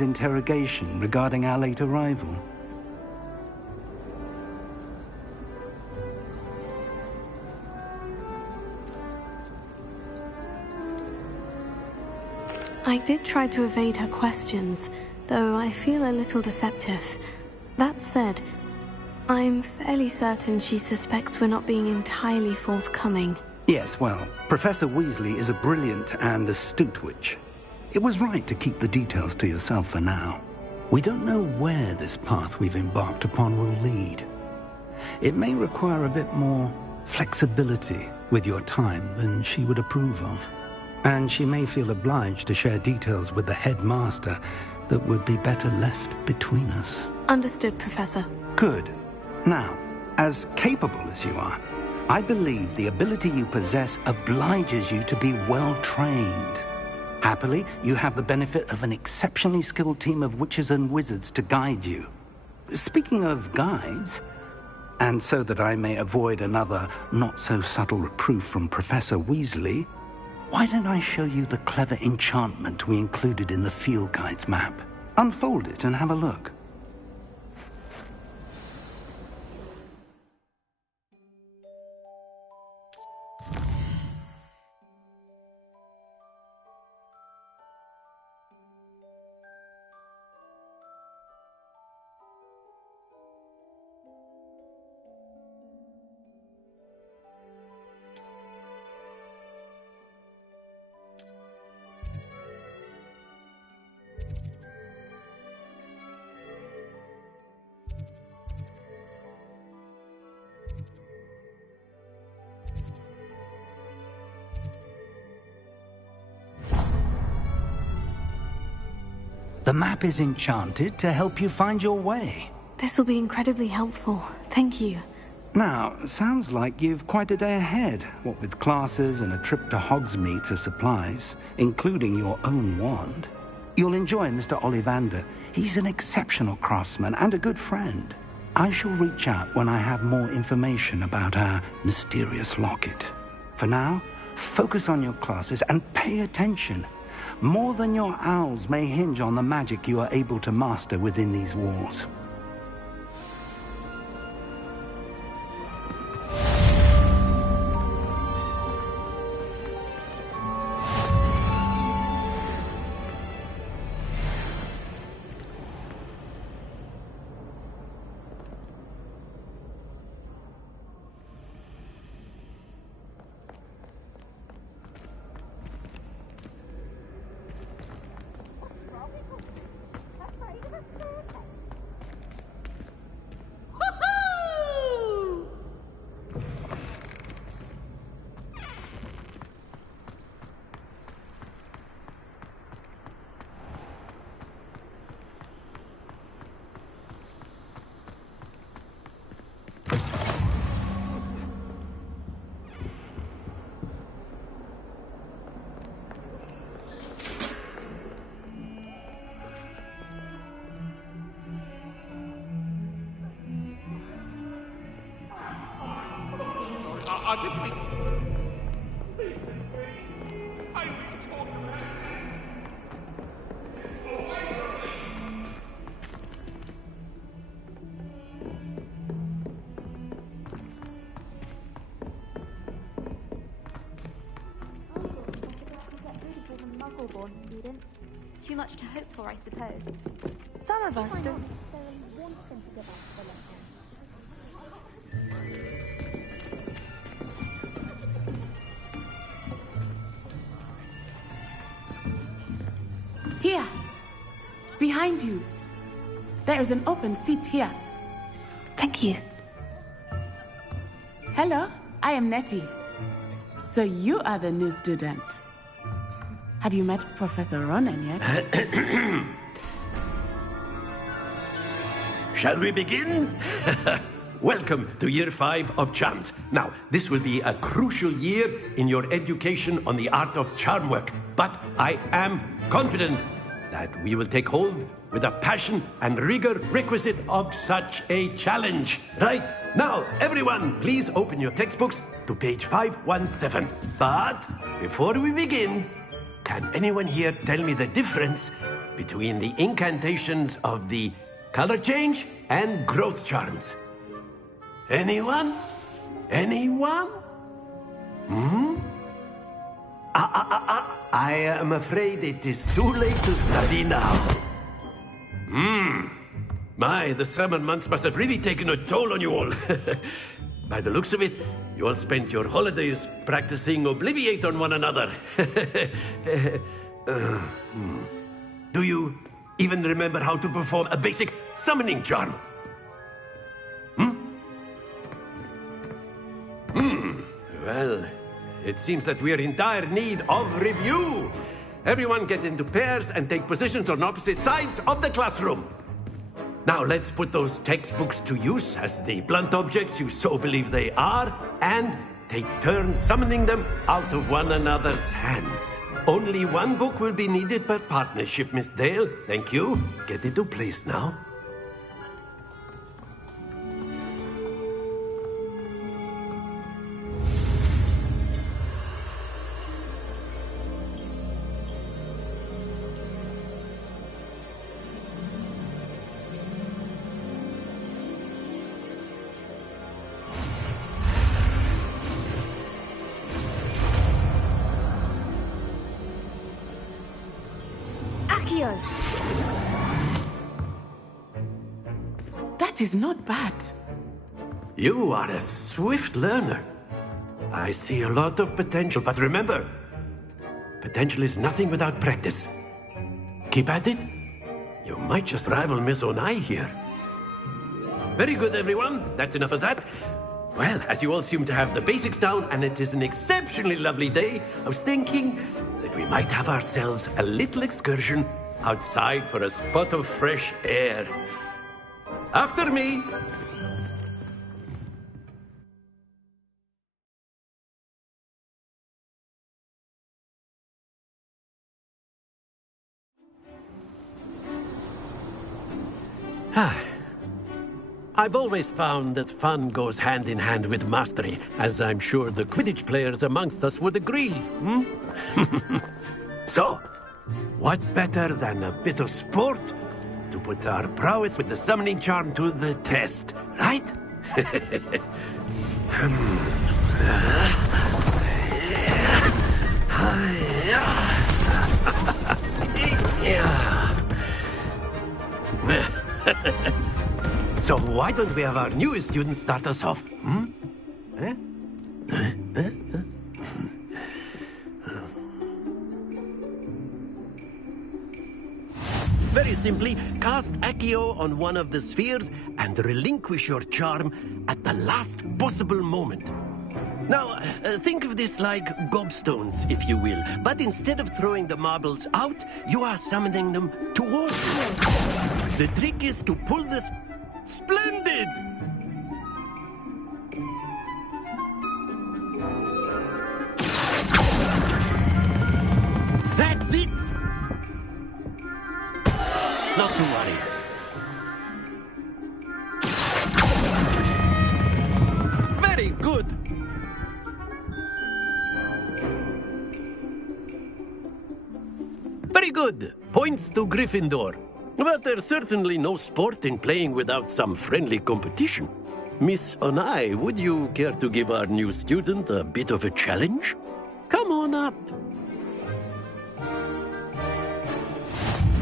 interrogation regarding our late arrival. I did try to evade her questions, though I feel a little deceptive. That said, I'm fairly certain she suspects we're not being entirely forthcoming. Yes, well, Professor Weasley is a brilliant and astute witch. It was right to keep the details to yourself for now. We don't know where this path we've embarked upon will lead. It may require a bit more flexibility with your time than she would approve of. And she may feel obliged to share details with the headmaster that would be better left between us. Understood, Professor. Good. Now, as capable as you are, I believe the ability you possess obliges you to be well-trained. Happily, you have the benefit of an exceptionally skilled team of witches and wizards to guide you. Speaking of guides, and so that I may avoid another not-so-subtle reproof from Professor Weasley, why don't I show you the clever enchantment we included in the field guide's map? Unfold it and have a look. The map is enchanted to help you find your way. This will be incredibly helpful. Thank you. Now, sounds like you've quite a day ahead, what with classes and a trip to Hogsmeade for supplies, including your own wand. You'll enjoy Mr. Ollivander. He's an exceptional craftsman and a good friend. I shall reach out when I have more information about our mysterious locket. For now, focus on your classes and pay attention. More than your owls may hinge on the magic you are able to master within these walls. I didn't mean... I need to talk. Muggle-born students. Too much to hope for, I suppose. Some of us don't necessarily want them to give up the lessons. Here, behind you. There is an open seat here. Thank you. Hello, I am Nettie. So you are the new student. Have you met Professor Ronan yet? Shall we begin? Welcome to Year 5 of Charms. Now, this will be a crucial year in your education on the art of charm work, but I am confident that we will take hold with the passion and rigor requisite of such a challenge. Right, now, everyone, please open your textbooks to page 517. But before we begin, can anyone here tell me the difference between the incantations of the color change and growth charms. Anyone? Anyone? I am afraid it is too late to study now. My, the summer months must have really taken a toll on you all. By the looks of it, you all spent your holidays practicing Obliviate on one another. Do you even remember how to perform a basic summoning charm? Well, it seems that we are in dire need of review. Everyone get into pairs and take positions on opposite sides of the classroom. Now let's put those textbooks to use as the blunt objects you so believe they are, and take turns summoning them out of one another's hands. Only one book will be needed per partnership, Miss Dale. Thank you. Get into place now. That is not bad. You are a swift learner. I see a lot of potential, but remember, potential is nothing without practice. Keep at it. You might just rival Miss Onai here. Very good, everyone. That's enough of that. Well, as you all seem to have the basics down, and it is an exceptionally lovely day, I was thinking that we might have ourselves a little excursion outside for a spot of fresh air. After me. I've always found that fun goes hand in hand with mastery, as I'm sure the Quidditch players amongst us would agree. So, what better than a bit of sport to put our prowess with the summoning charm to the test, right? So why don't we have our newest student start us off? Very simply, cast Accio on one of the spheres and relinquish your charm at the last possible moment. Now, think of this like gobstones, if you will. But instead of throwing the marbles out, you are summoning them towards you. The trick is to pull this... Splendid! That's it! Not to worry. Very good! Very good! Points to Gryffindor. But there's certainly no sport in playing without some friendly competition. Miss Onai, would you care to give our new student a bit of a challenge? Come on up.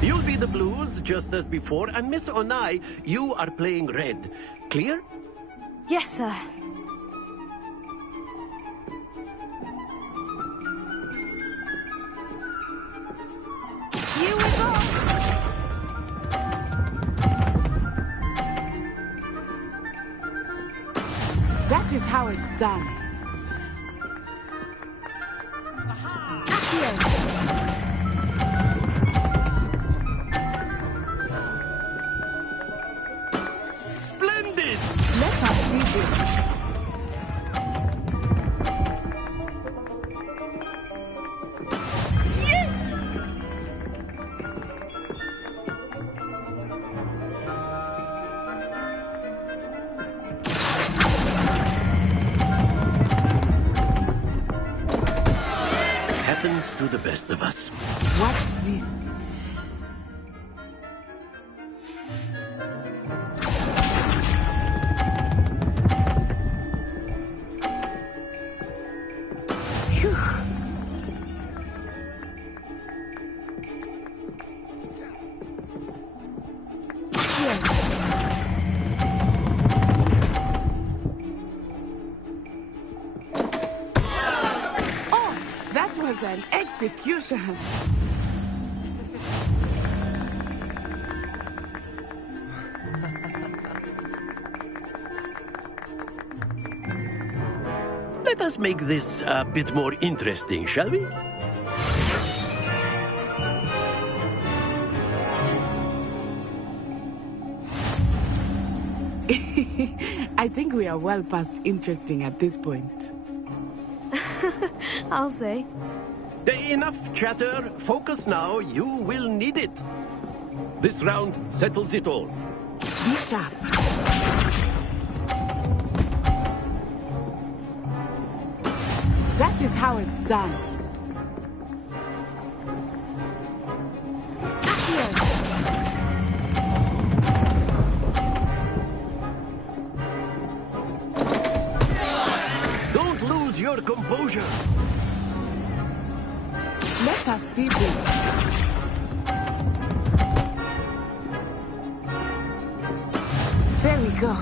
You'll be the blues, just as before, and Miss Onai, you are playing red. Clear? Yes, sir. Here we go! That is how it's done. Splendid! Let us do this. Happens to the best of us. Watch this. an execution. Let us make this a bit more interesting, shall we? I think we are well past interesting at this point. I'll say. Enough chatter. Focus now. You will need it. This round settles it all. Be sharp. That is how it's done. Don't lose your composure. Let us see this. There we go.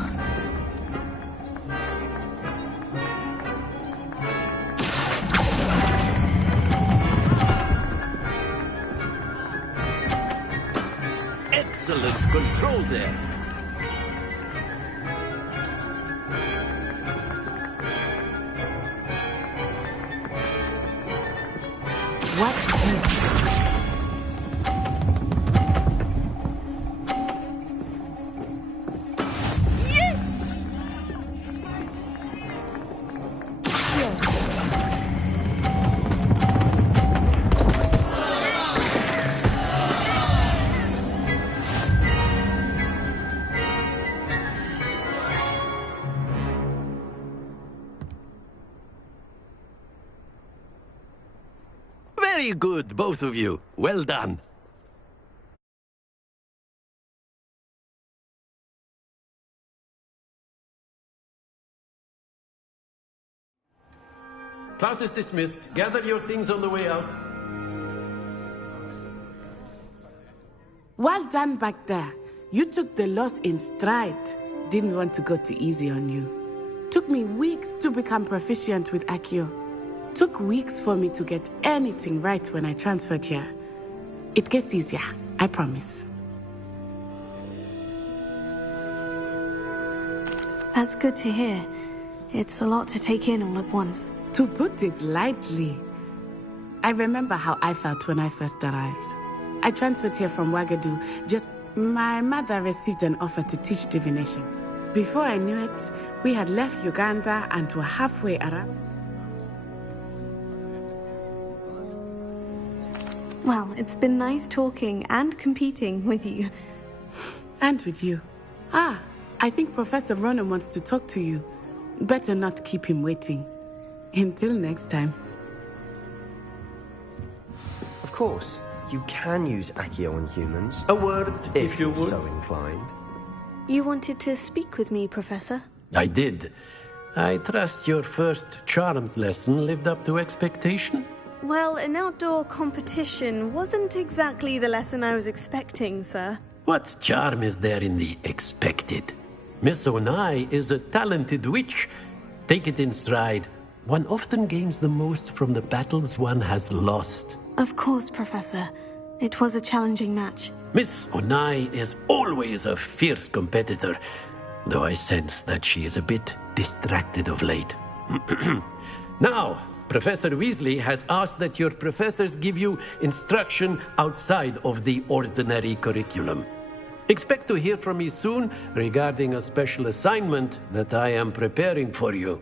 Excellent control there. Watch this. Yes! Here. Very good, both of you. Well done. Class is dismissed. Gather your things on the way out. Well done back there. You took the loss in stride. Didn't want to go too easy on you. Took me weeks to become proficient with Accio. Took weeks for me to get anything right when I transferred here. It gets easier, I promise. That's good to hear. It's a lot to take in all at once. To put it lightly, I remember how I felt when I first arrived. I transferred here from Ouagadougou. My mother received an offer to teach divination. Before I knew it, we had left Uganda and were halfway around. Well, it's been nice talking and competing with you. And with you. I think Professor Ronan wants to talk to you. Better not keep him waiting. Until next time. Of course, you can use Accio on humans. A word, if you you're would. so inclined. You wanted to speak with me, Professor? I did. I trust your first charms lesson lived up to expectation? Well, an outdoor competition wasn't exactly the lesson I was expecting, sir. What charm is there in the expected? Miss Onai is a talented witch. Take it in stride. One often gains the most from the battles one has lost. Of course, Professor. It was a challenging match. Miss Onai is always a fierce competitor, though I sense that she is a bit distracted of late. Now, Professor Weasley has asked that your professors give you instruction outside of the ordinary curriculum. Expect to hear from me soon regarding a special assignment that I am preparing for you.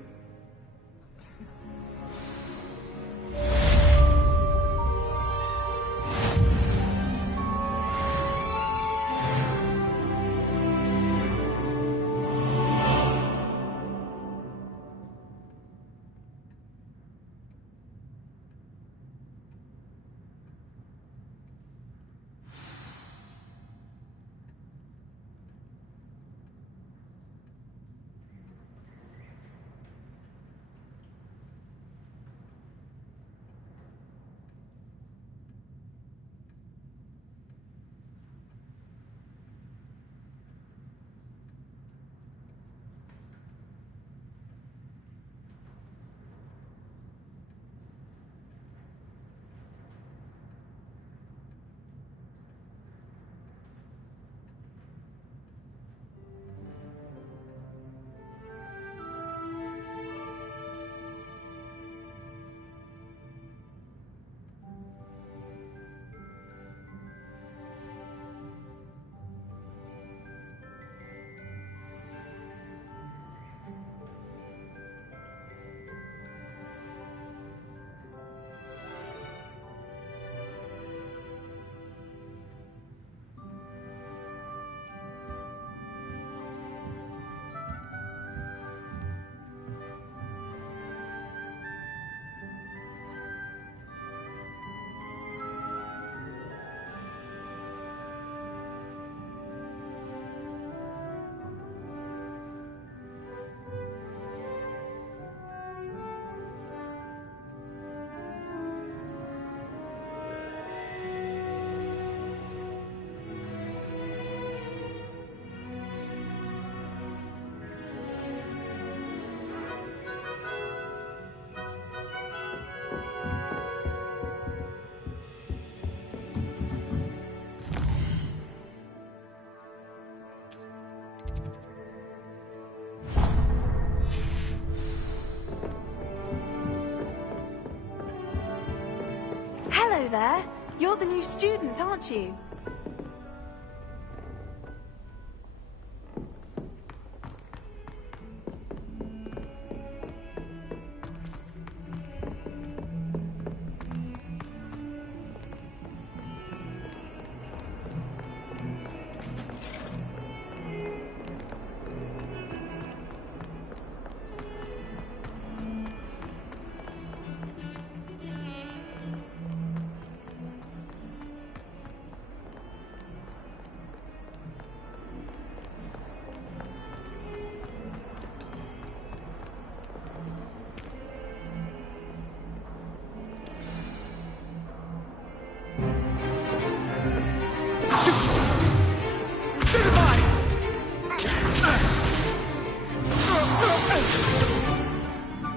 Hello there. You're the new student, aren't you?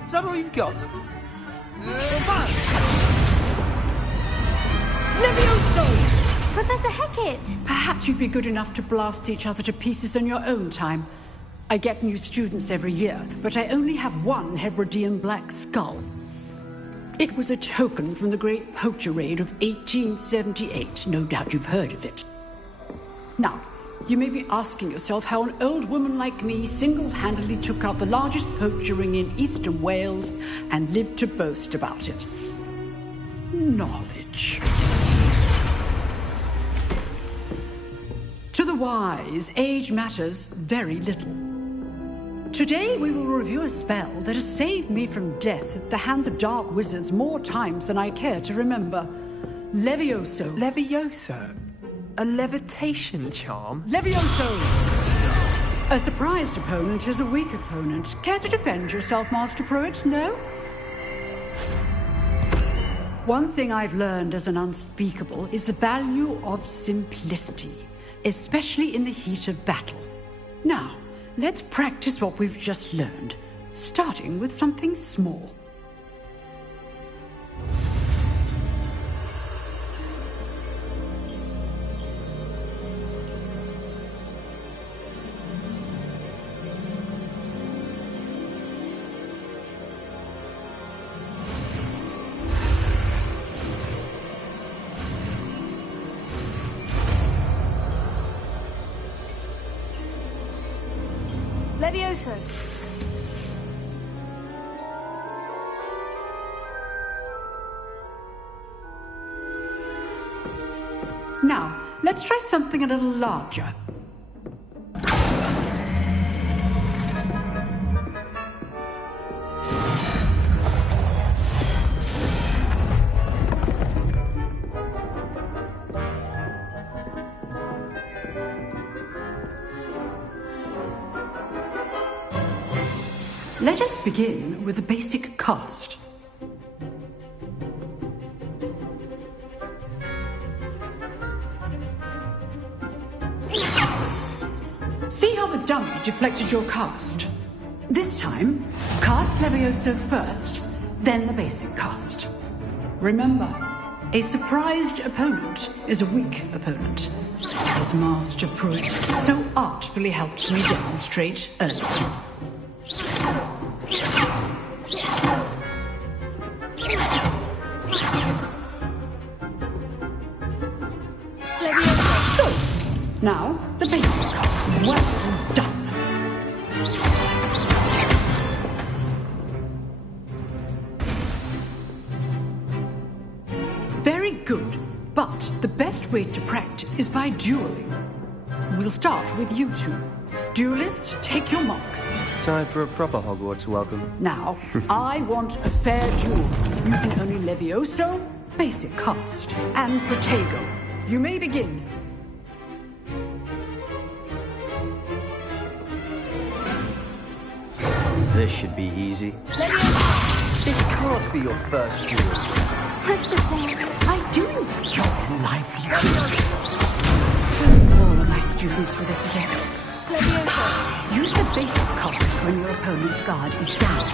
Is that all you've got? Levioso! Professor Hecat! Perhaps you'd be good enough to blast each other to pieces in your own time. I get new students every year, but I only have one Hebridean black skull. It was a token from the Great Poacher Raid of 1878. No doubt you've heard of it. Now, you may be asking yourself how an old woman like me single-handedly took out the largest poacher ring in eastern Wales and lived to boast about it. Knowledge. To the wise, age matters very little. Today we will review a spell that has saved me from death at the hands of dark wizards more times than I care to remember. Levioso. Levioso? A levitation charm? Levioso! A surprised opponent is a weak opponent. Care to defend yourself, Master Pruitt? No? One thing I've learned as an unspeakable is the value of simplicity, especially in the heat of battle. Now, let's practice what we've just learned, starting with something small. Levioso. Now, let's try something a little larger. Let us begin with the basic cast. See how the dummy deflected your cast? This time, cast Levioso first, then the basic cast. Remember, a surprised opponent is a weak opponent, as Master Pruitt so artfully helped me demonstrate earlier. Good. Now, the basic cast. Well done. Very good. But the best way to practice is by dueling. We'll start with you two. Duelists, take your marks. Time for a proper Hogwarts welcome. Now, I want a fair duel, using only Levioso, basic cast, and Protego. You may begin. This should be easy. This can't be your first duel. That's the thing. I do enjoy life. All of my students for this again. Levioso. Use the basic cast when your opponent's guard is down.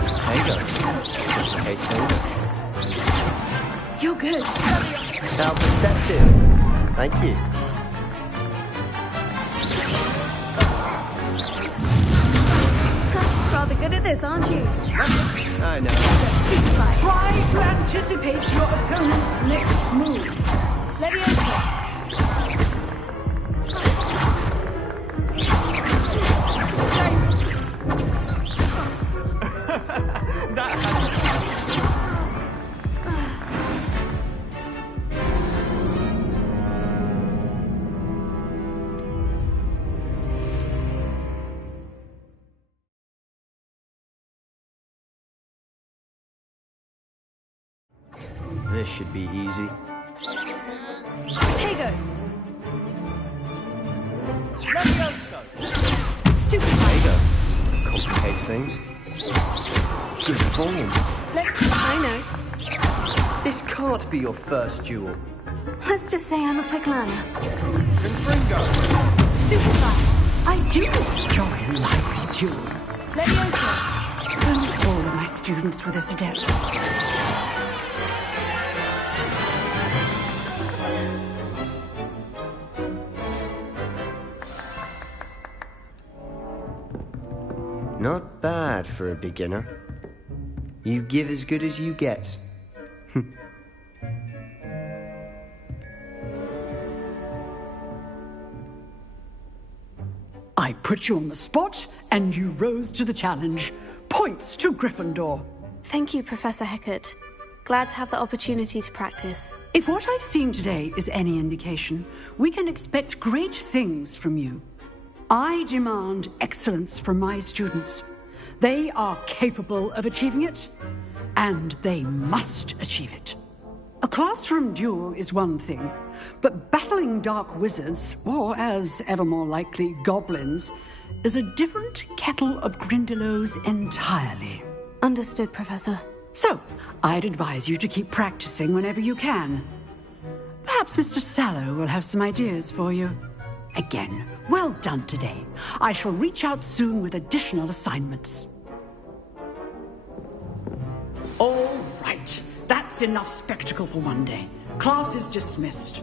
Protego. Okay, so You're good. how perceptive. Thank you. Rather good at this, aren't you? I know. Try to anticipate your opponent's next move. Leviosa! This should be easy. Tego! Levioso! Stupid! Tego complicates things. Good volume. I know. This can't be your first duel. Let's just say I'm a quick learner. Confringo! Stupefy! I do enjoy lively duel. Leviosa! Almost all of my students were this adept. Not bad for a beginner. You give as good as you get. I put you on the spot, and you rose to the challenge. Points to Gryffindor. Thank you, Professor Hecat. Glad to have the opportunity to practice. If what I've seen today is any indication, we can expect great things from you. I demand excellence from my students. They are capable of achieving it, and they must achieve it. A classroom duel is one thing, but battling dark wizards, or as ever more likely, goblins, is a different kettle of Grindylows entirely. Understood, Professor. So, I'd advise you to keep practicing whenever you can. Perhaps Mr. Sallow will have some ideas for you. Again, well done today. I shall reach out soon with additional assignments. All right. That's enough spectacle for one day. Class is dismissed.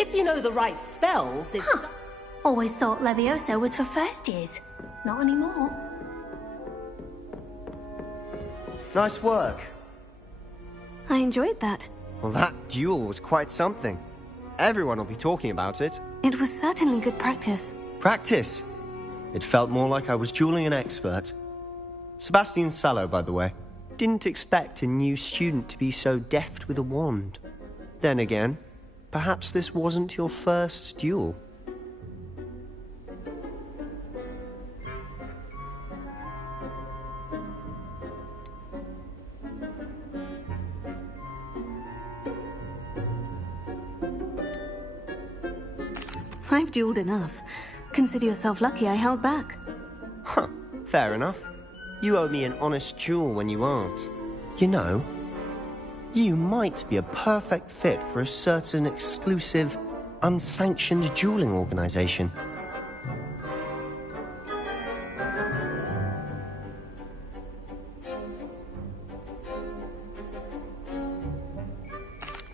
If you know the right spells, it's... Huh. Always thought Levioso was for first years. Not anymore. Nice work. I enjoyed that. Well, that duel was quite something. Everyone will be talking about it. It was certainly good practice. Practice? It felt more like I was dueling an expert. Sebastian Sallow, by the way. Didn't expect a new student to be so deft with a wand. Then again, perhaps this wasn't your first duel. I've dueled enough. Consider yourself lucky I held back. Huh, fair enough. You owe me an honest duel when you aren't. You know, you might be a perfect fit for a certain exclusive, unsanctioned dueling organization.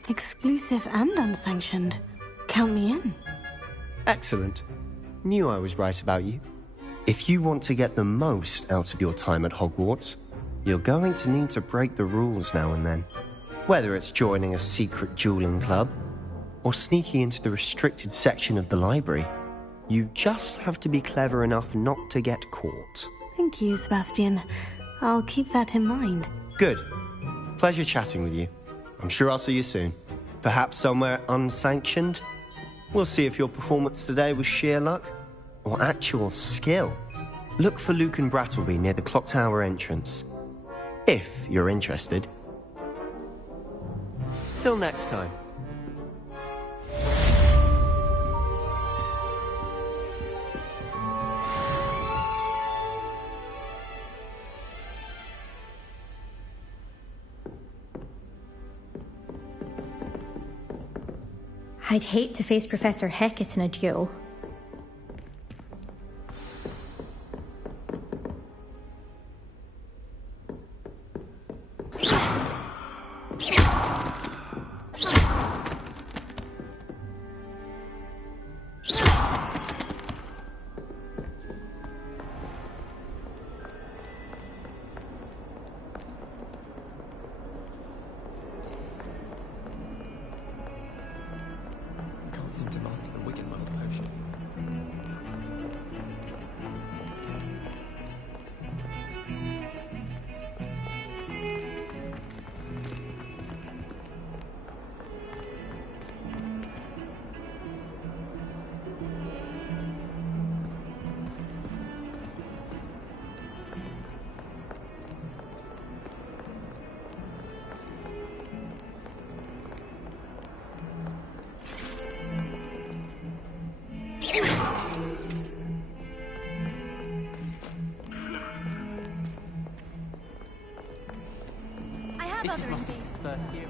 Exclusive and unsanctioned. Count me in. Excellent. Knew I was right about you. If you want to get the most out of your time at Hogwarts, you're going to need to break the rules now and then. Whether it's joining a secret dueling club, or sneaking into the restricted section of the library, you just have to be clever enough not to get caught. Thank you, Sebastian. I'll keep that in mind. Good. Pleasure chatting with you. I'm sure I'll see you soon. Perhaps somewhere unsanctioned? We'll see if your performance today was sheer luck or actual skill. Look for Luke and Brattleby near the clock tower entrance. If you're interested. Till next time. I'd hate to face Professor Hecat in a duel. Seem to master the Wigan World potion. This is Ross's first year.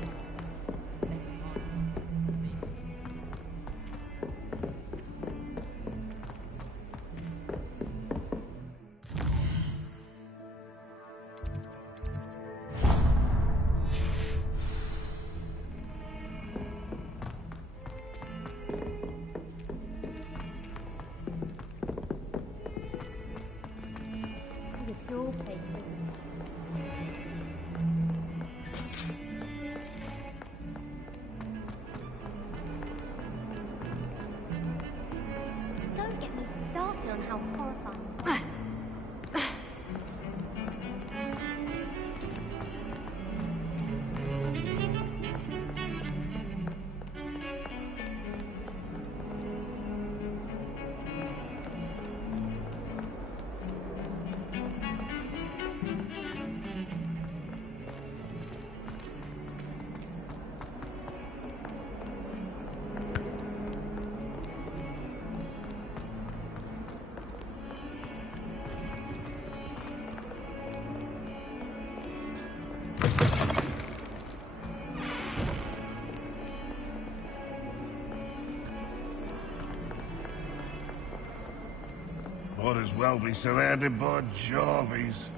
Don't get me started on how horrifying. Might as well be surrounded by Jarvies.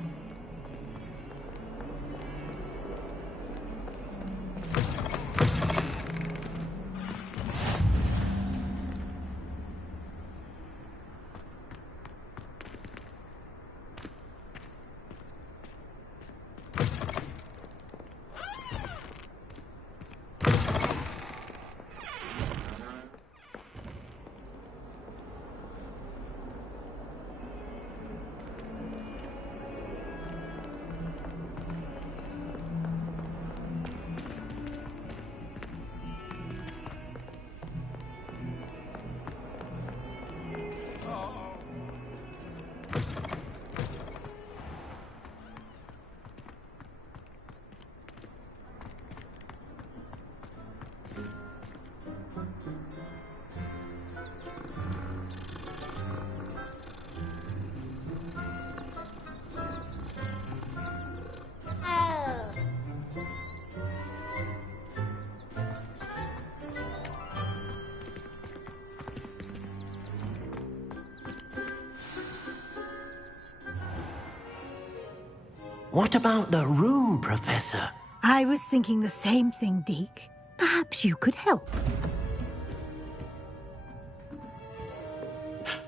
What about the room, Professor? I was thinking the same thing, Deke. Perhaps you could help.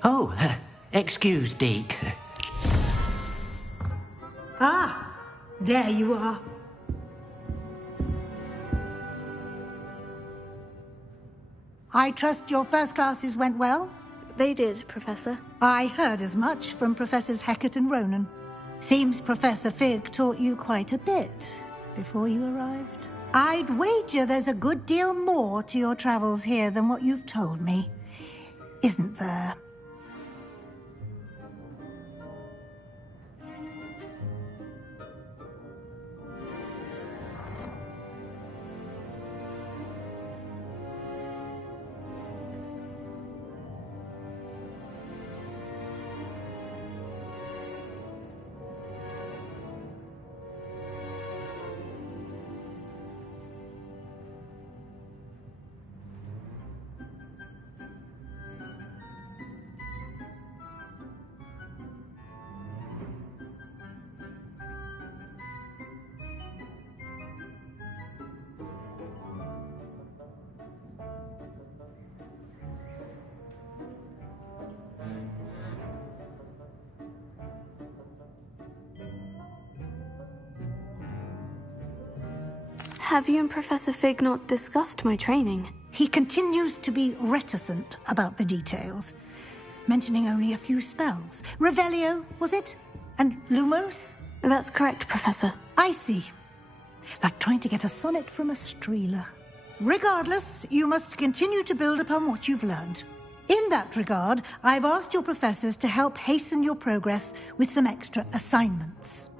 Oh, excuse, Deke. Ah, there you are. I trust your first classes went well? They did, Professor. I heard as much from Professors Hecat and Ronan. Seems Professor Fig taught you quite a bit before you arrived. I'd wager there's a good deal more to your travels here than what you've told me. Isn't there? Have you and Professor Fig not discussed my training? He continues to be reticent about the details, mentioning only a few spells. Revelio, was it? And Lumos? That's correct, Professor. I see. Like trying to get a sonnet from a streeler. Regardless, you must continue to build upon what you've learned. In that regard, I've asked your professors to help hasten your progress with some extra assignments.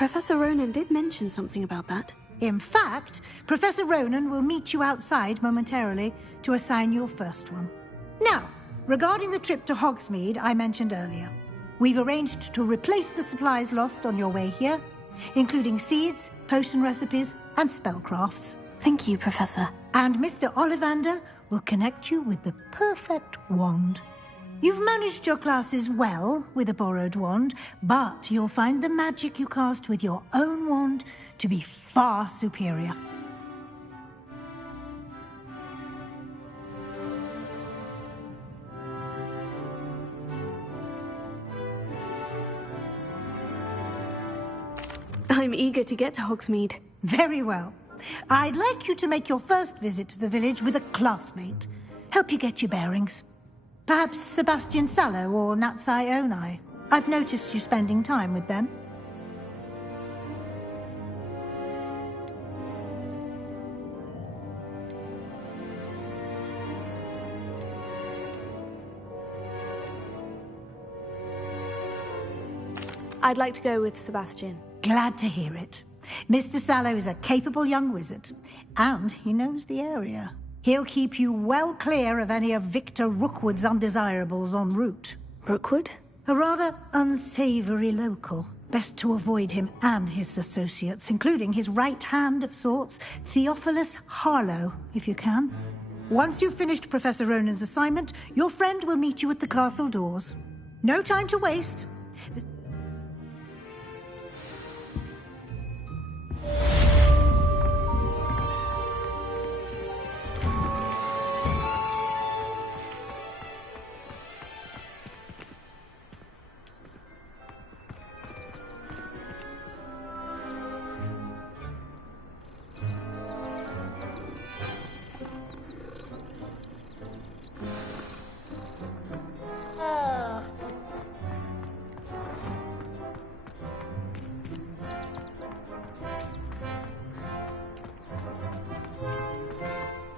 Professor Ronan did mention something about that. In fact, Professor Ronan will meet you outside momentarily to assign your first one. Now, regarding the trip to Hogsmeade I mentioned earlier, we've arranged to replace the supplies lost on your way here, including seeds, potion recipes, and spellcrafts. Thank you, Professor. And Mr. Ollivander will connect you with the perfect wand. You've managed your classes well with a borrowed wand, but you'll find the magic you cast with your own wand to be far superior. I'm eager to get to Hogsmeade. Very well. I'd like you to make your first visit to the village with a classmate. Help you get your bearings. Perhaps Sebastian Sallow or Natsai Onai. I've noticed you spending time with them. I'd like to go with Sebastian. Glad to hear it. Mr. Sallow is a capable young wizard, and he knows the area. He'll keep you well clear of any of Victor Rookwood's undesirables en route. Rookwood? A rather unsavory local. Best to avoid him and his associates, including his right hand of sorts, Theophilus Harlow, if you can. Once you've finished Professor Ronan's assignment, your friend will meet you at the castle doors. No time to waste.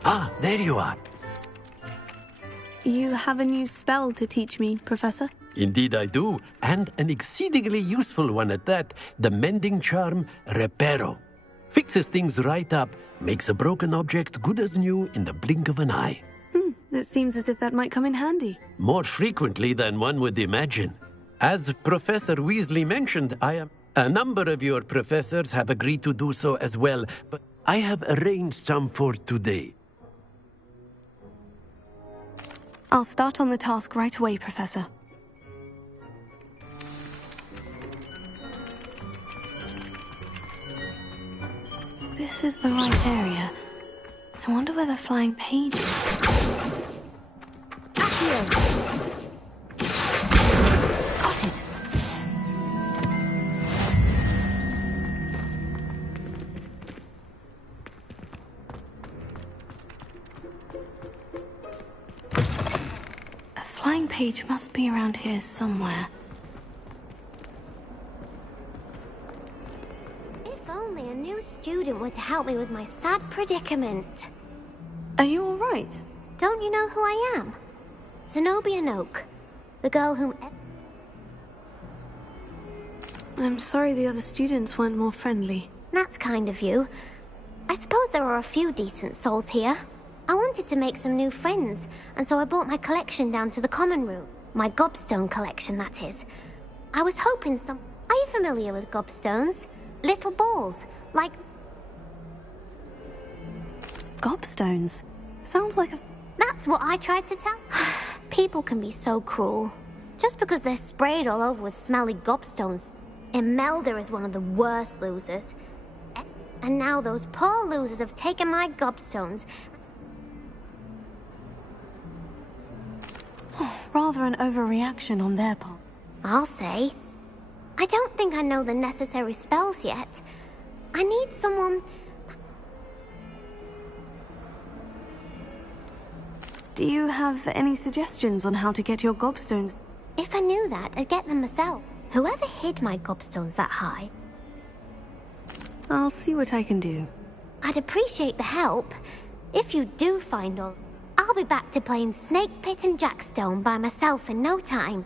Ah, there you are. You have a new spell to teach me, Professor? Indeed I do, and an exceedingly useful one at that, the mending charm Reparo. Fixes things right up, makes a broken object good as new in the blink of an eye. It seems as if that might come in handy. More frequently than one would imagine. As Professor Weasley mentioned, a number of your professors have agreed to do so as well, but I have arranged some for today. I'll start on the task right away, Professor. This is the right area. I wonder where the flying page is. Got it. A flying page must be around here somewhere. If only a new student were to help me with my sad predicament. Are you all right? Don't you know who I am? Zenobia Noak, the girl whom... I'm sorry the other students weren't more friendly. That's kind of you. I suppose there are a few decent souls here. I wanted to make some new friends, and so I brought my collection down to the common room. My gobstone collection, that is. I was hoping some... Are you familiar with gobstones? Little balls, like... Gobstones? Sounds like a... That's what I tried to tell. People can be so cruel. Just because they're sprayed all over with smelly gobstones. Imelda is one of the worst losers. And now those poor losers have taken my gobstones. Rather an overreaction on their part. I'll say. I don't think I know the necessary spells yet. I need someone... Do you have any suggestions on how to get your gobstones? If I knew that, I'd get them myself. Whoever hid my gobstones that high? I'll see what I can do. I'd appreciate the help. If you do find all, I'll be back to playing Snake Pit and Jackstone by myself in no time.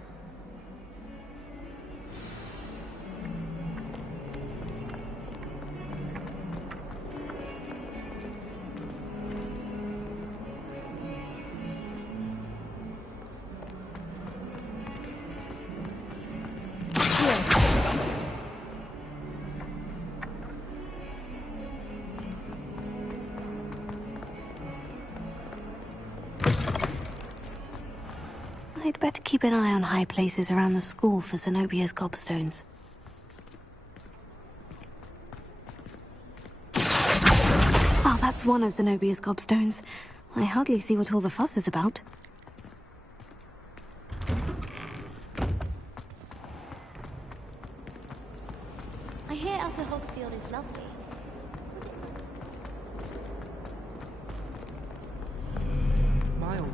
I'd better keep an eye on high places around the school for Zenobia's gobstones. Oh, that's one of Zenobia's gobstones. I hardly see what all the fuss is about. I hear Upper Hogsfield is lovely. Miles.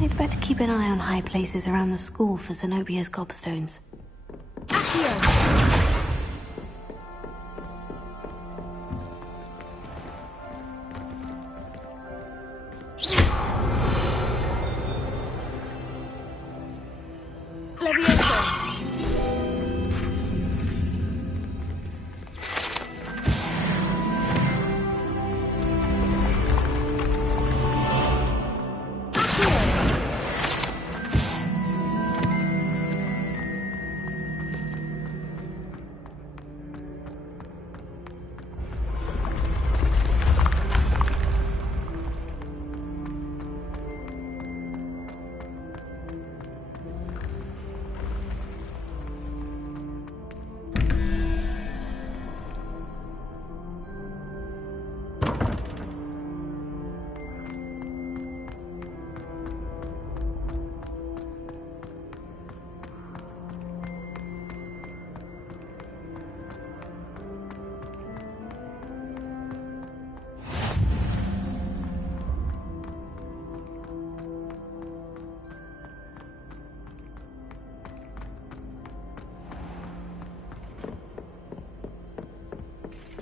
I'd better keep an eye on high places around the school for Zenobia's gobstones.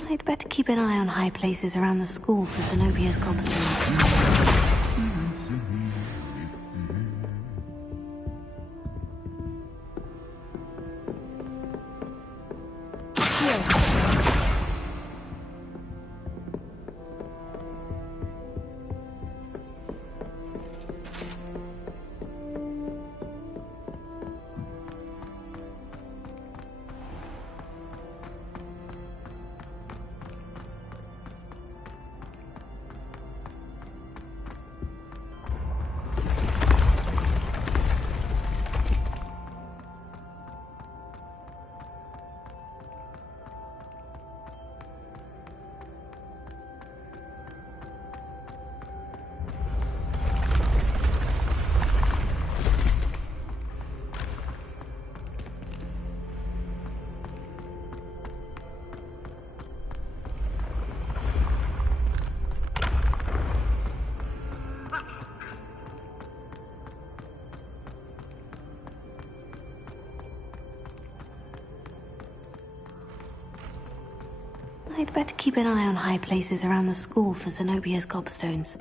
I'd better keep an eye on high places around the school for Zenobia's gobstones. I'd better keep an eye on high places around the school for Zenobia's gobstones.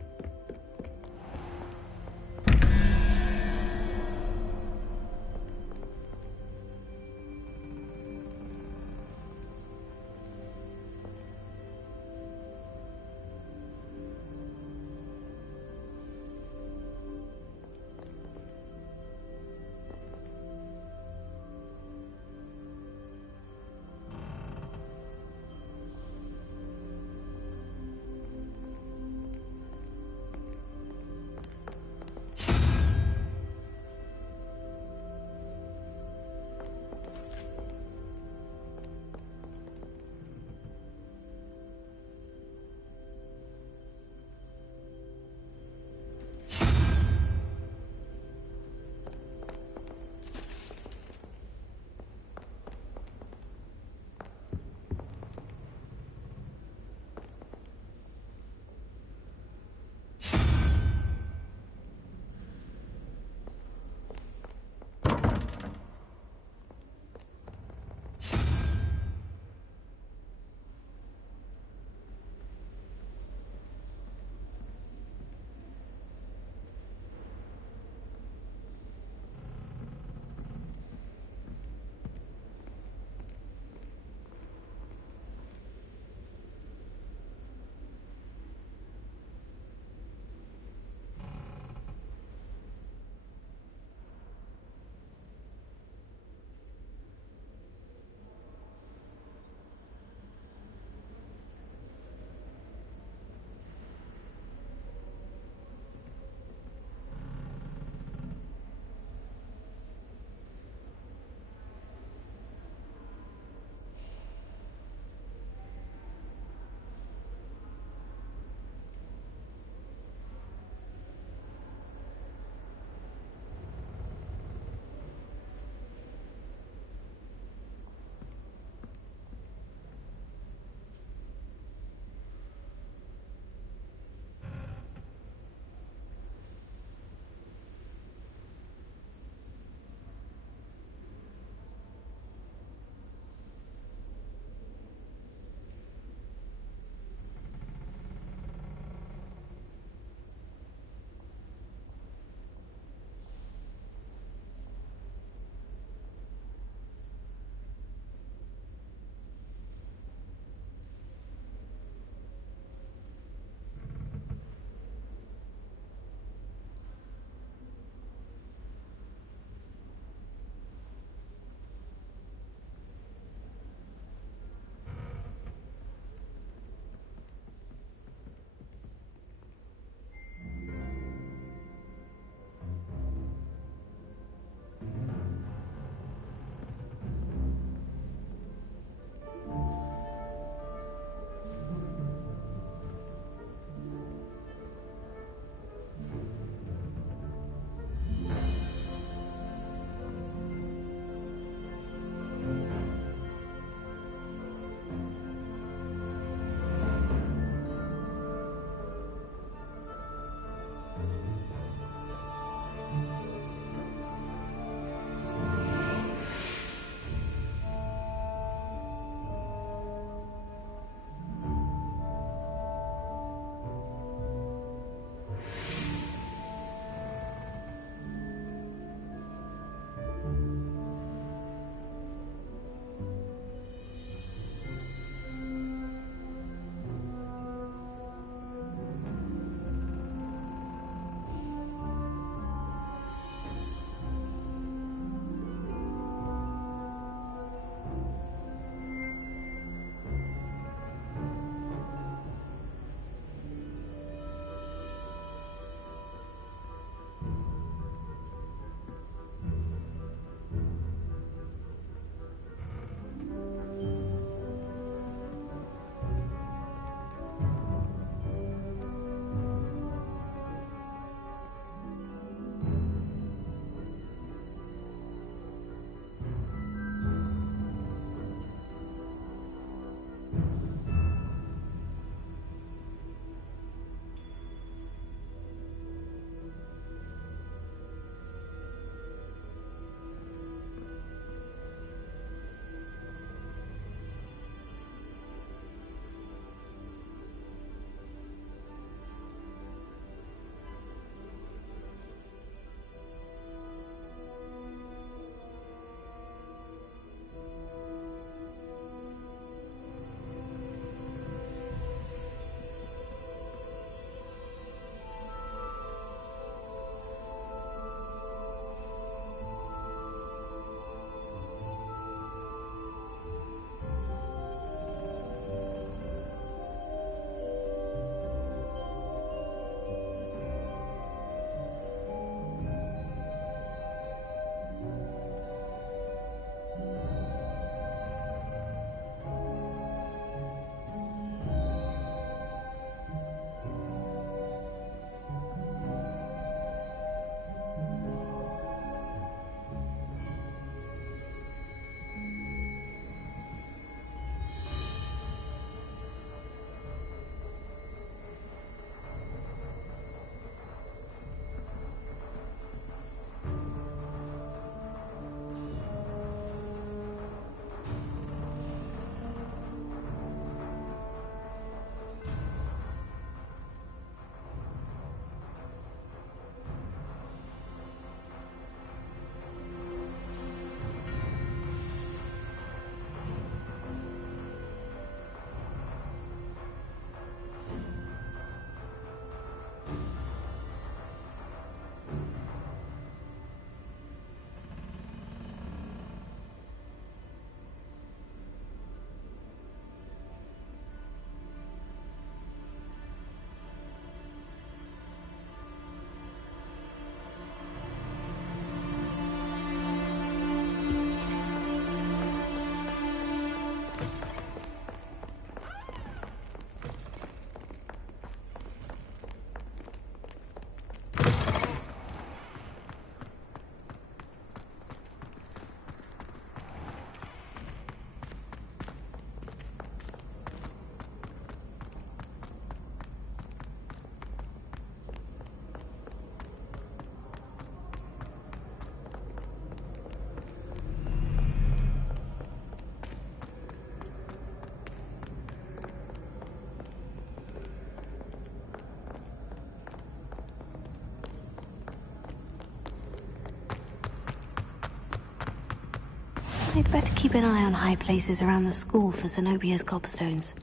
I'd better keep an eye on high places around the school for Zenobia's gobstones.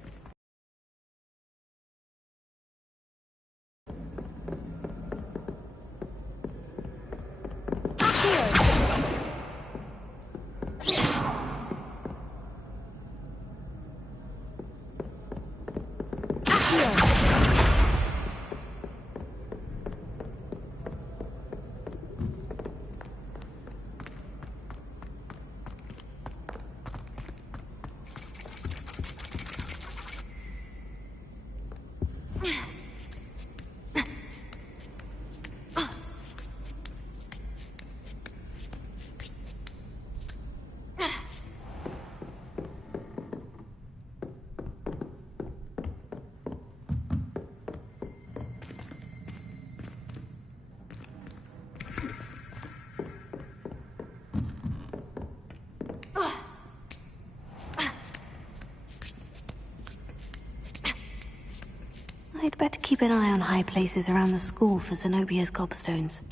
I'd better keep an eye on high places around the school for Zenobia's gobstones.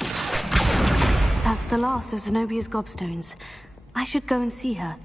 That's the last of Zenobia's gobstones. I should go and see her.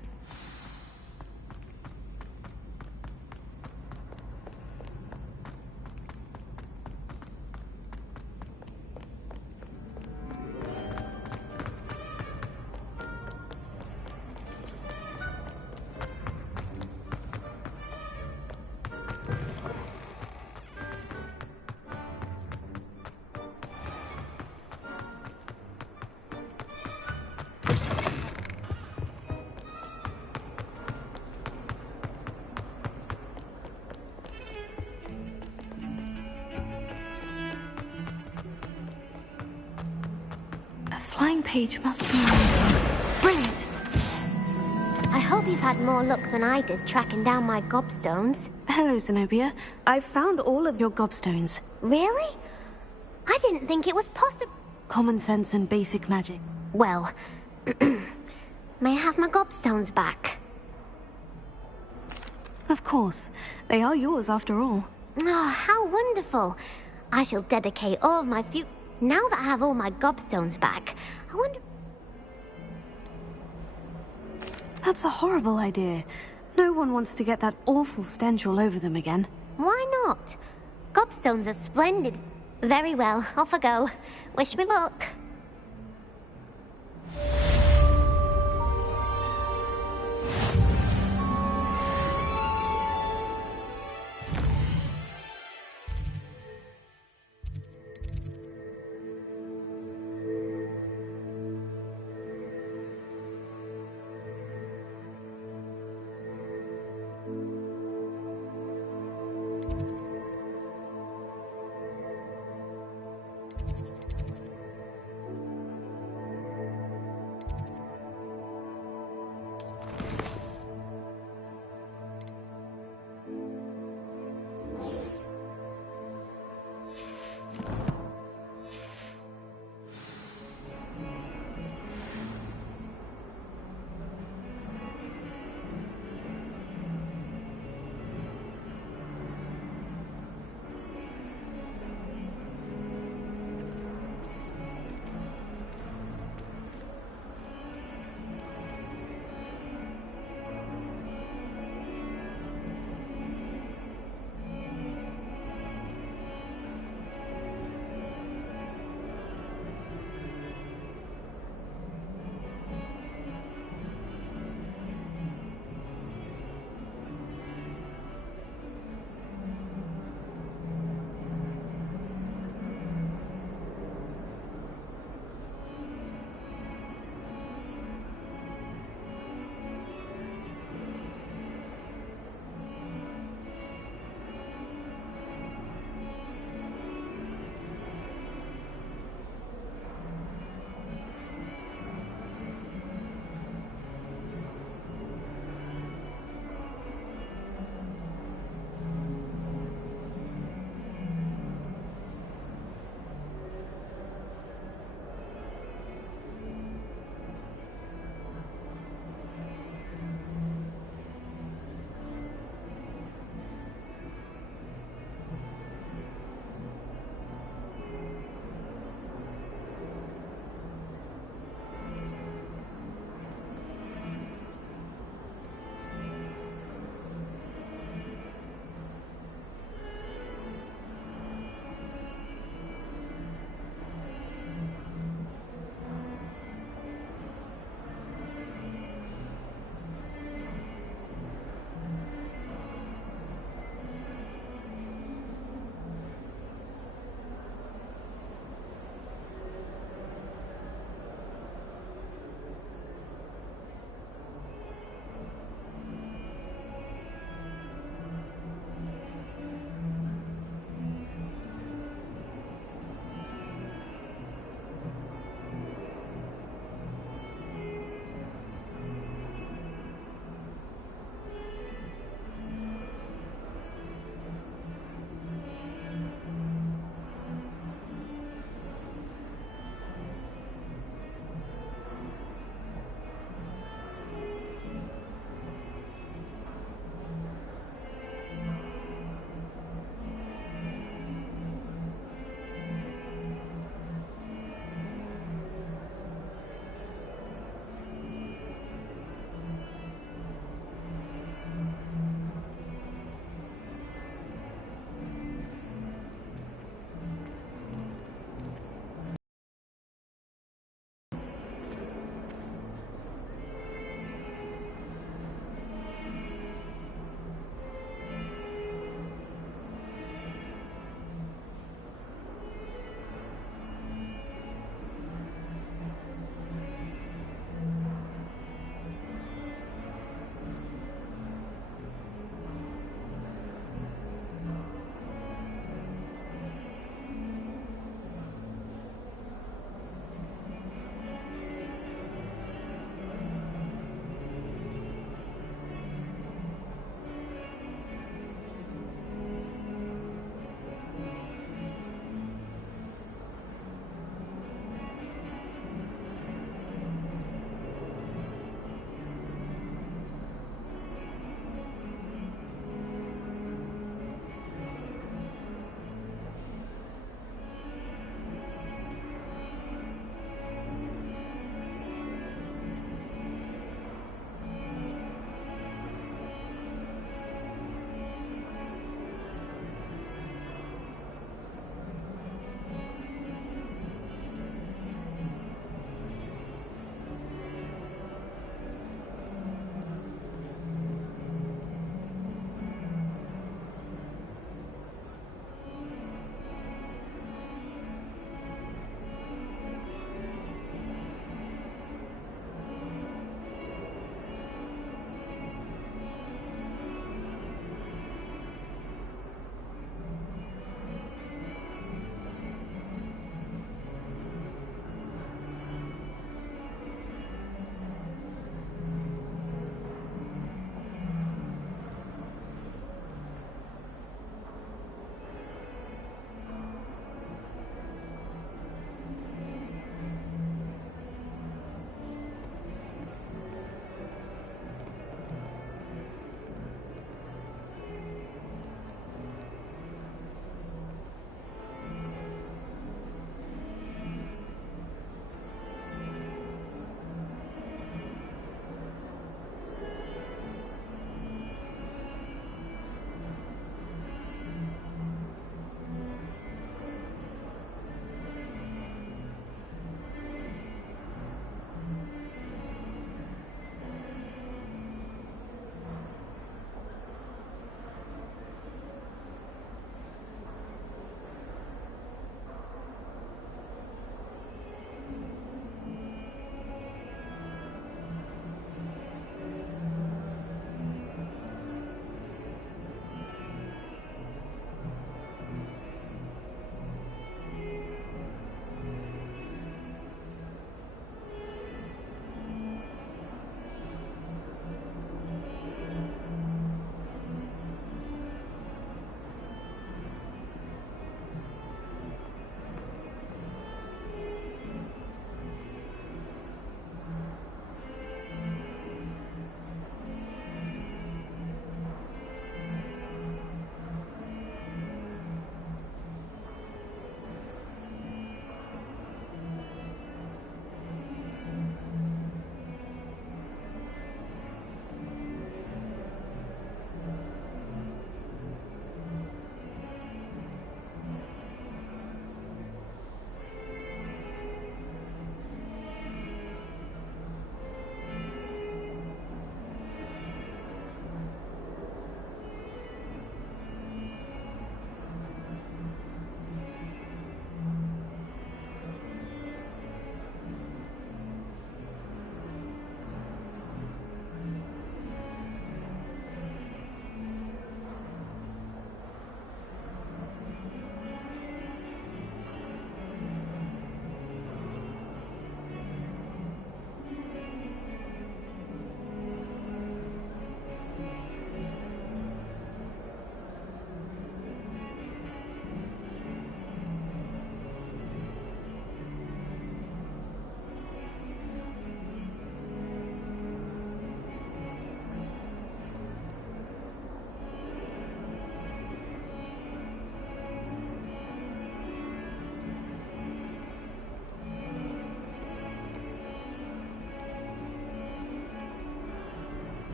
Flying page must be around here. Brilliant! I hope you've had more luck than I did tracking down my gobstones. Hello, Zenobia. I've found all of your gobstones. Really? I didn't think it was possible. Common sense and basic magic. Well, may I have my gobstones back? Of course. They are yours after all. Oh, how wonderful. I shall dedicate all of my Now that I have all my gobstones back, I wonder... That's a horrible idea. No one wants to get that awful stench all over them again. Why not? Gobstones are splendid. Very well, off I go. Wish me luck.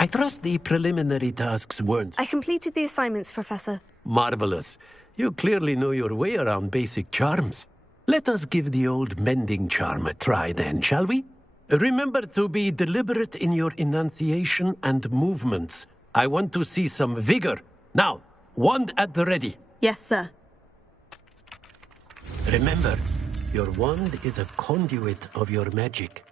I trust the preliminary tasks weren't... I completed the assignments, Professor. Marvelous. You clearly know your way around basic charms. Let us give the old mending charm a try then, shall we? Remember to be deliberate in your enunciation and movements. I want to see some vigor. Now, wand at the ready. Yes, sir. Remember, your wand is a conduit of your magic.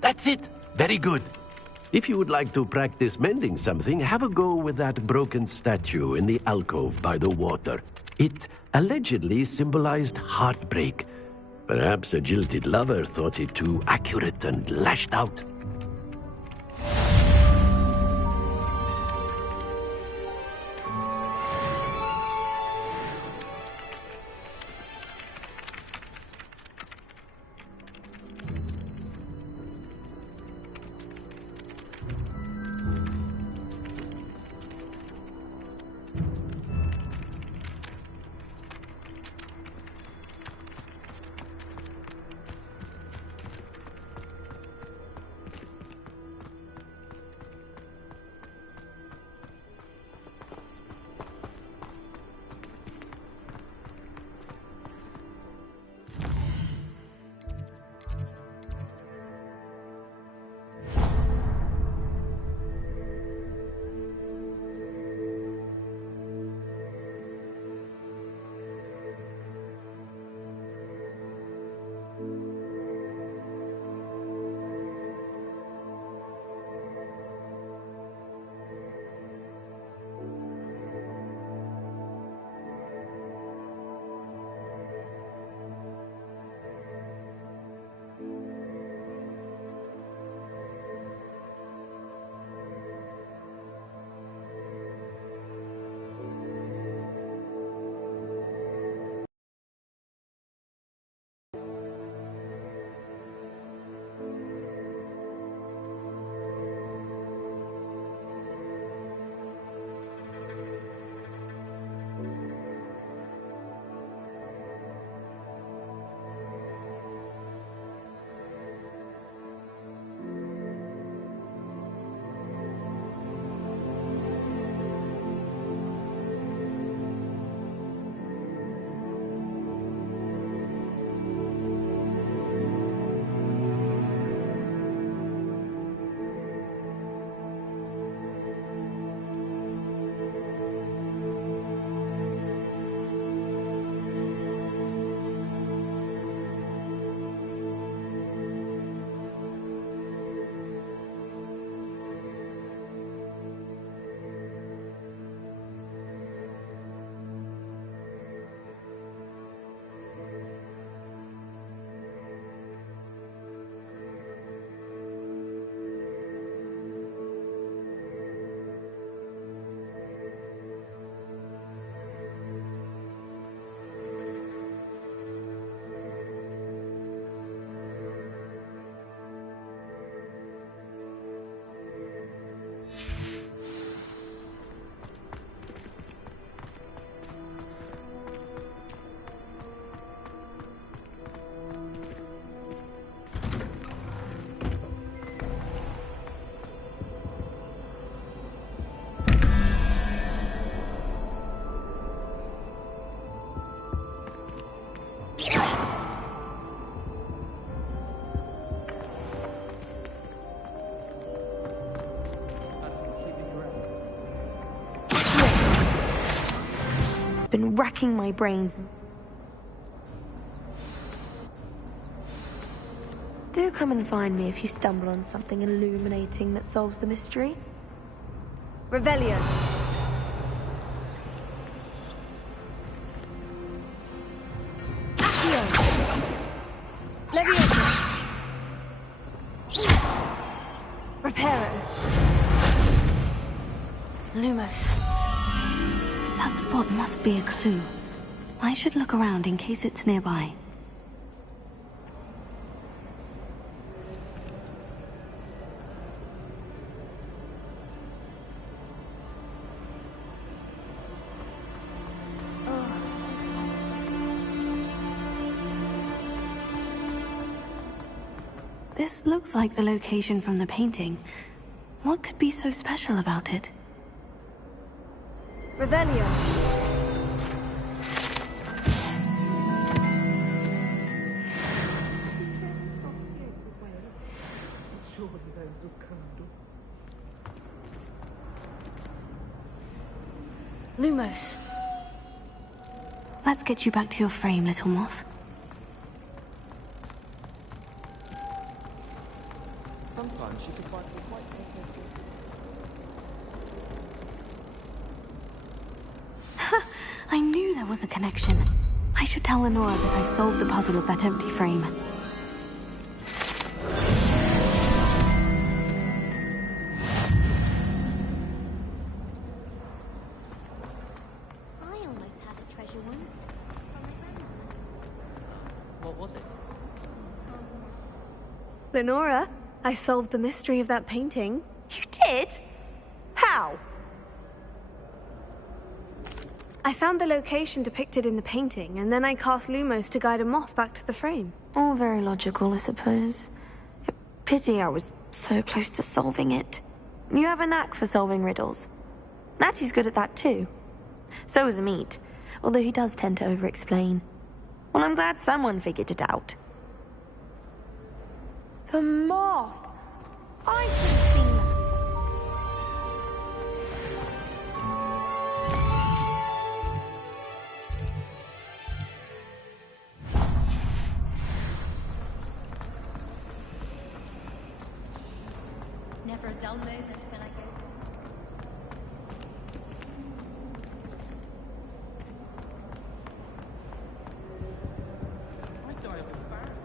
That's it. Very good. If you would like to practice mending something, have a go with that broken statue in the alcove by the water. It allegedly symbolized heartbreak. Perhaps a jilted lover thought it too accurate and lashed out. I've been racking my brains. Do come and find me if you stumble on something illuminating that solves the mystery. Revelio. Leviosa. Reparo. Lumos. That spot must be a clue. I should look around in case it's nearby. This looks like the location from the painting. What could be so special about it? Revelio. Lumos. Let's get you back to your frame, little moth. Sometimes she could find me quite I knew there was a connection. I should tell Lenora that I solved the puzzle of that empty frame. I almost had a treasure once. What was it? Lenora, I solved the mystery of that painting. You did? How? I found the location depicted in the painting, and then I cast Lumos to guide a moth back to the frame. All very logical, I suppose. Pity I was so close to solving it. You have a knack for solving riddles. Natty's good at that too. So is Amit, although he does tend to over-explain. Well, I'm glad someone figured it out. The moth! I should have seen that. Never a dull moment when I go. I die of embarrassment.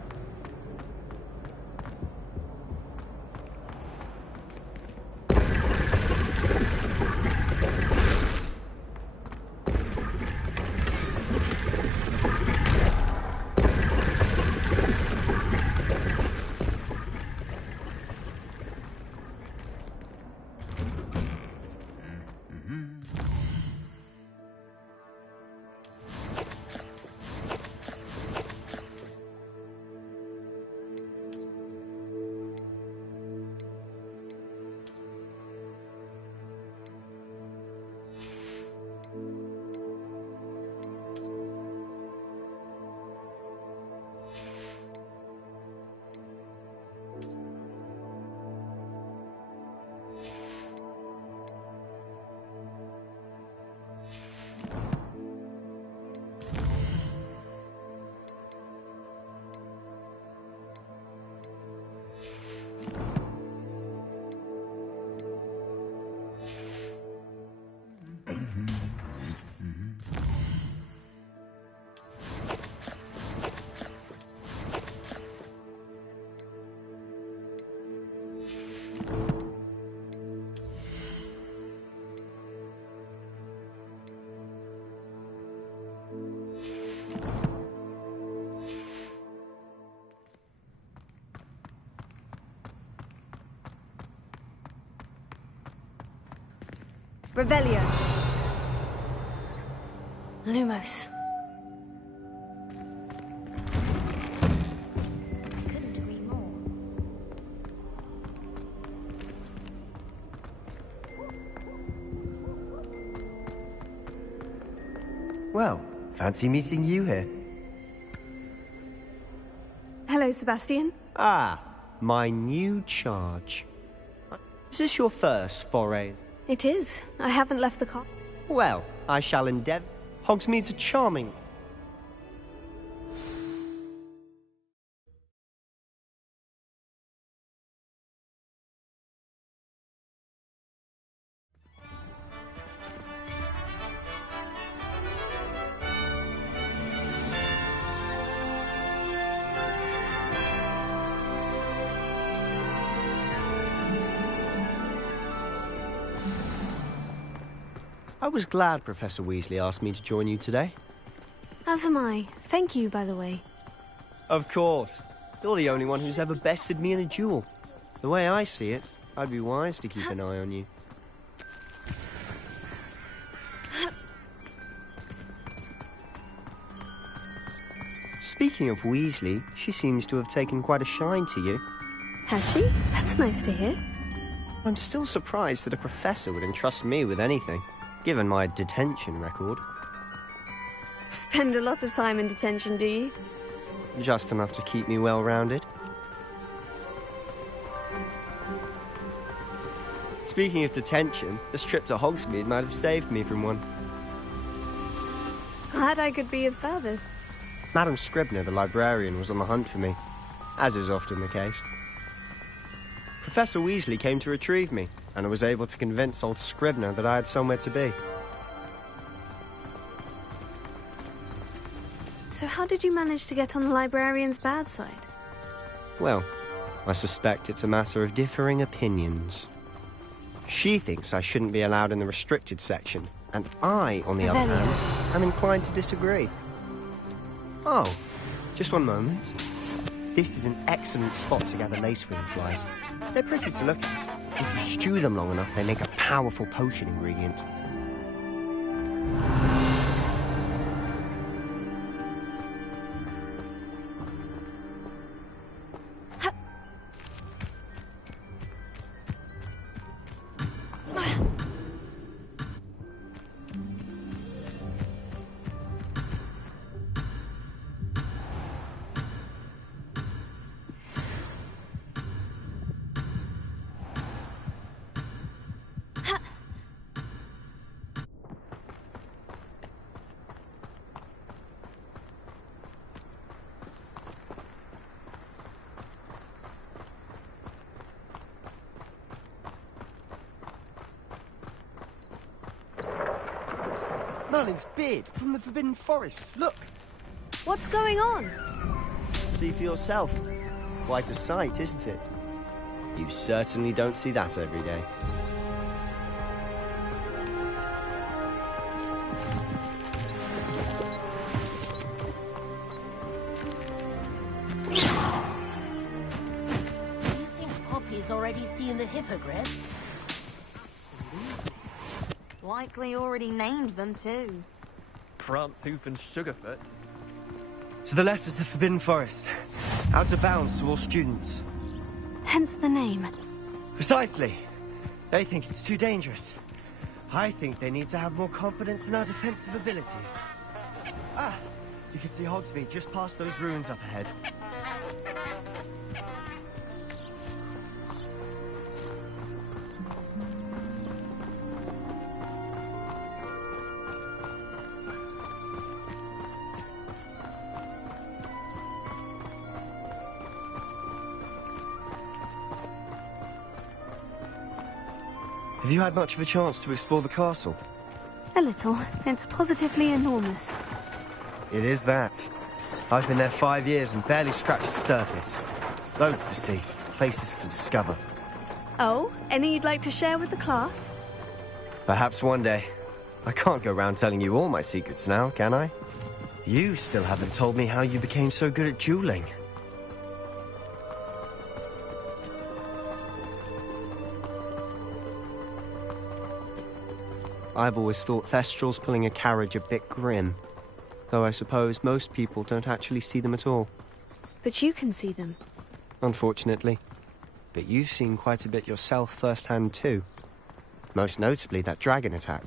Revelio. Lumos. I couldn't agree more. Well, fancy meeting you here. Hello, Sebastian. Ah, my new charge. Is this your first foray? It is. I haven't left the car. Well, I shall endeavour. Hogsmeade's a charming... I was glad Professor Weasley asked me to join you today. As am I. Thank you, by the way. Of course. You're the only one who's ever bested me in a duel. The way I see it, I'd be wise to keep an eye on you. Speaking of Weasley, she seems to have taken quite a shine to you. Has she? That's nice to hear. I'm still surprised that a professor would entrust me with anything, given my detention record. Spend a lot of time in detention, do you? Just enough to keep me well-rounded. Speaking of detention, this trip to Hogsmeade might have saved me from one. Glad I could be of service. Madam Scribner, the librarian, was on the hunt for me, as is often the case. Professor Weasley came to retrieve me, and I was able to convince old Scribner that I had somewhere to be. So how did you manage to get on the librarian's bad side? Well, I suspect it's a matter of differing opinions. She thinks I shouldn't be allowed in the restricted section, and I, on the other hand, am inclined to disagree. Oh, just one moment. This is an excellent spot to gather lacewing flies. They're pretty to look at. If you stew them long enough, they make a powerful potion ingredient. Merlin's beard from the Forbidden Forest. Look! What's going on? See for yourself. Quite a sight, isn't it? You certainly don't see that every day. Do you think Poppy's already seen the hippogriff? Likely already named them too. Prance, Hoof and Sugarfoot. To the left is the Forbidden Forest. Out of bounds to all students. Hence the name. Precisely. They think it's too dangerous. I think they need to have more confidence in our defensive abilities. Ah, you can see Hogsmeade just past those ruins up ahead. Have you had much of a chance to explore the castle? A little. It's positively enormous. It is that. I've been there 5 years and barely scratched the surface. Loads to see, places to discover. Oh, any you'd like to share with the class? Perhaps one day. I can't go around telling you all my secrets now, can I? You still haven't told me how you became so good at dueling. I've always thought Thestrals pulling a carriage a bit grim. Though I suppose most people don't actually see them at all. But you can see them. Unfortunately. But you've seen quite a bit yourself firsthand too. Most notably that dragon attack.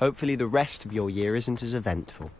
Hopefully the rest of your year isn't as eventful.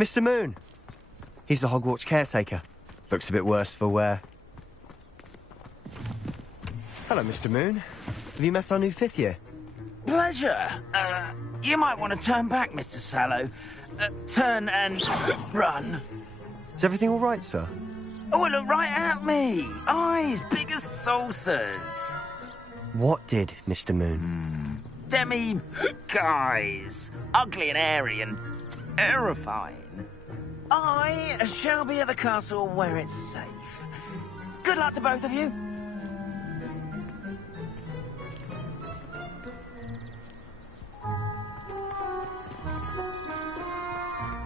Mr. Moon. He's the Hogwarts caretaker. Looks a bit worse for wear. Hello, Mr. Moon. Have you met our new 5th year? Pleasure. You might want to turn back, Mr. Sallow. Turn and run. Is everything all right, sir? Oh, look right at me. Eyes big as saucers. What did, Mr. Moon? Demi guys. Ugly and airy and terrifying. I shall be at the castle where it's safe. Good luck to both of you.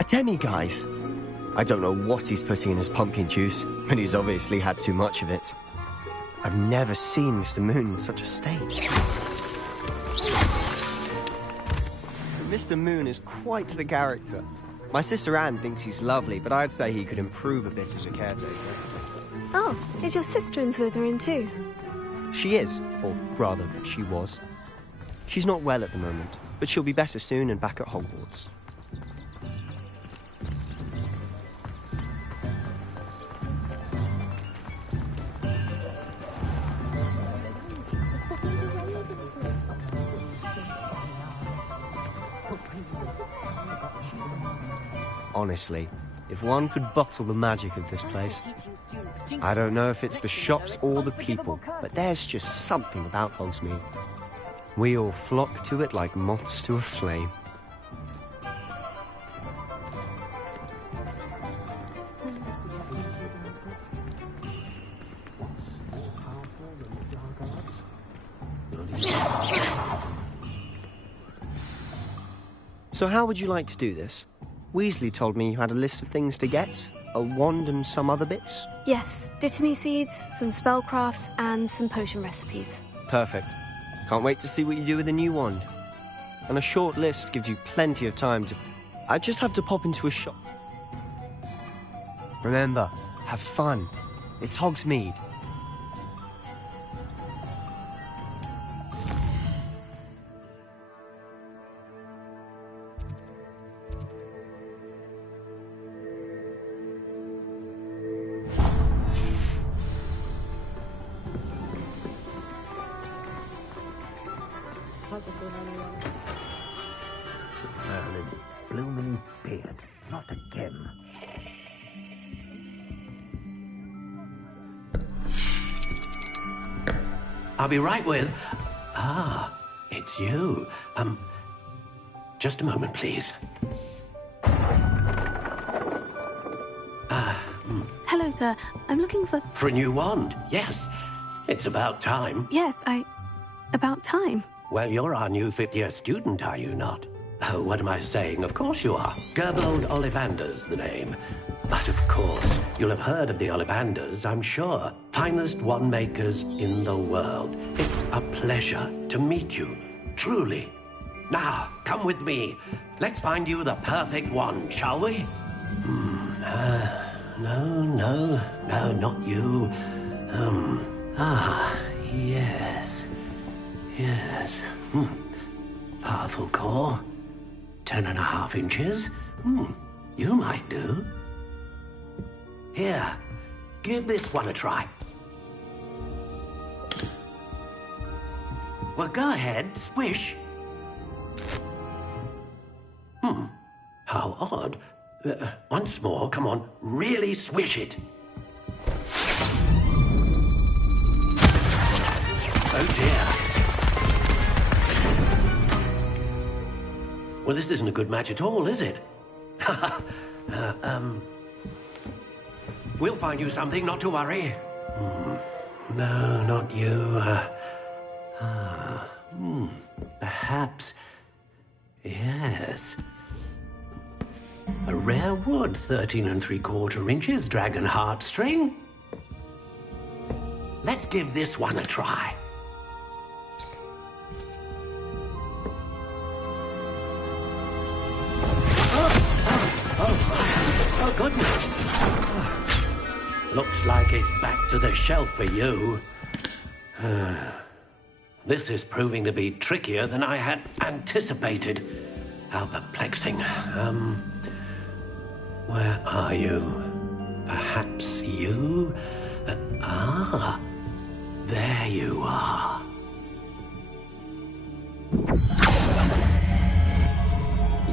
A demi-guise? I don't know what he's putting in his pumpkin juice, but he's obviously had too much of it. I've never seen Mr. Moon in such a state. Mr. Moon is quite the character. My sister Anne thinks he's lovely, but I'd say he could improve a bit as a caretaker. Oh, is your sister in Slytherin too? She is, or rather, she was. She's not well at the moment, but she'll be better soon and back at Hogwarts. Honestly, if one could bottle the magic of this place. I don't know if it's the shops or the people, but there's just something about Hogsmeade. We all flock to it like moths to a flame. So how would you like to do this? Weasley told me you had a list of things to get, a wand and some other bits. Yes, Dittany seeds, some spellcrafts, and some potion recipes. Perfect. Can't wait to see what you do with the new wand. And a short list gives you plenty of time to... I just have to pop into a shop. Remember, have fun. It's Hogsmeade. Blooming beard, not again. I'll be right with... Ah, it's you. Just a moment, please. Hello, sir. I'm looking for... For a new wand, yes. It's about time. Yes, about time. Well, you're our new 5th year student, are you not? Oh, what am I saying? Of course you are. Gerbold Ollivander's the name. But of course, you'll have heard of the Ollivanders, I'm sure. Finest wand makers in the world. It's a pleasure to meet you, truly. Now, come with me. Let's find you the perfect wand, shall we? No, not you. Yes. Powerful core. 10.5 inches. You might do. Here, give this one a try. Well, go ahead, swish. How odd. Once more, come on, really swish it. Oh dear. Well, this isn't a good match at all, is it? We'll find you something, not to worry. No, not you. Perhaps... Yes. A rare wood, 13 3/4 inches, dragon heartstring. Let's give this one a try. Oh, goodness. Looks like it's back to the shelf for you. This is proving to be trickier than I had anticipated. How perplexing. Where are you? Perhaps you? There you are.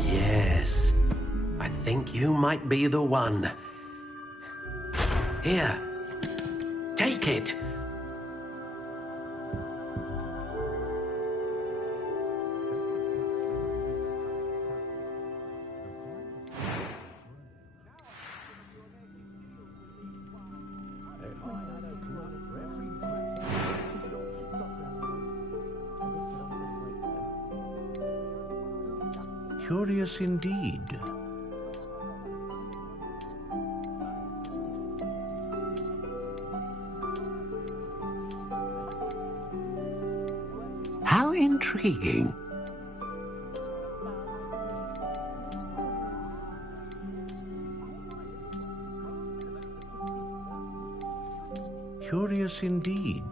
Yes, I think you might be the one. Here, take it. Curious indeed. How intriguing. Curious indeed.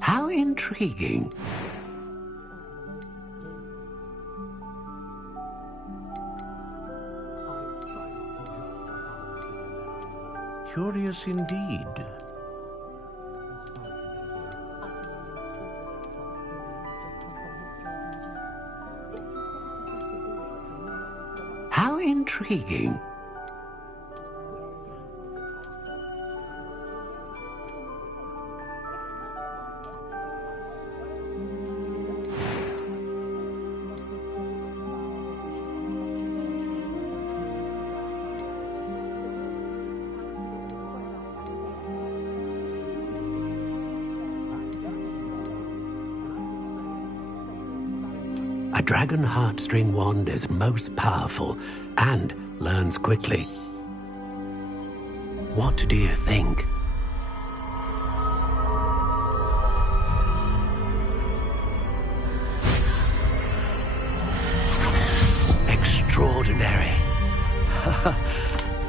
How intriguing. Curious indeed. How intriguing. A dragon heartstring wand is most powerful and learns quickly. What do you think? Extraordinary.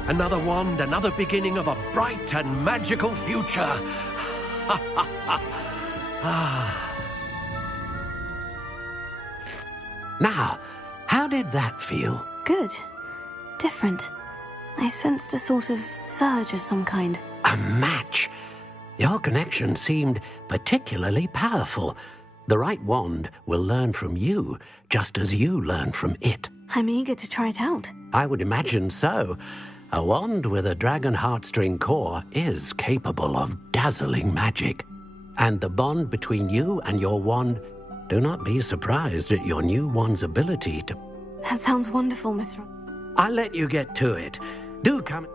Another wand, another beginning of a bright and magical future. Now, how did that feel? Good. Different. I sensed a sort of surge of some kind. A match. Your connection seemed particularly powerful. The right wand will learn from you, just as you learn from it. I'm eager to try it out. I would imagine so. A wand with a dragon heartstring core is capable of dazzling magic. And the bond between you and your wand, do not be surprised at your new wand's ability to... That sounds wonderful, Mr. I'll let you get to it. Do come...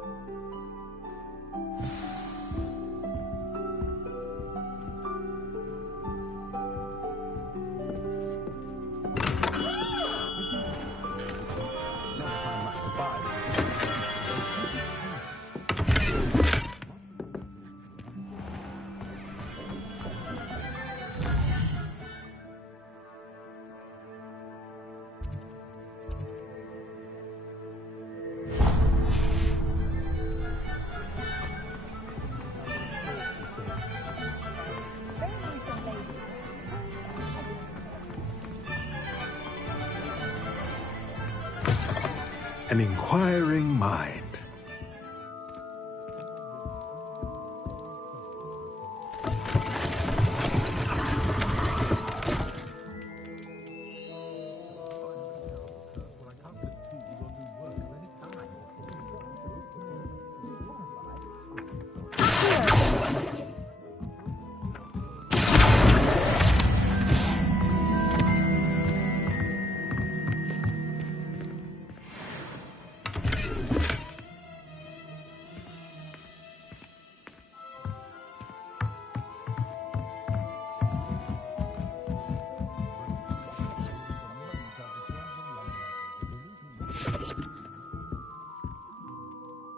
An inquiring mind.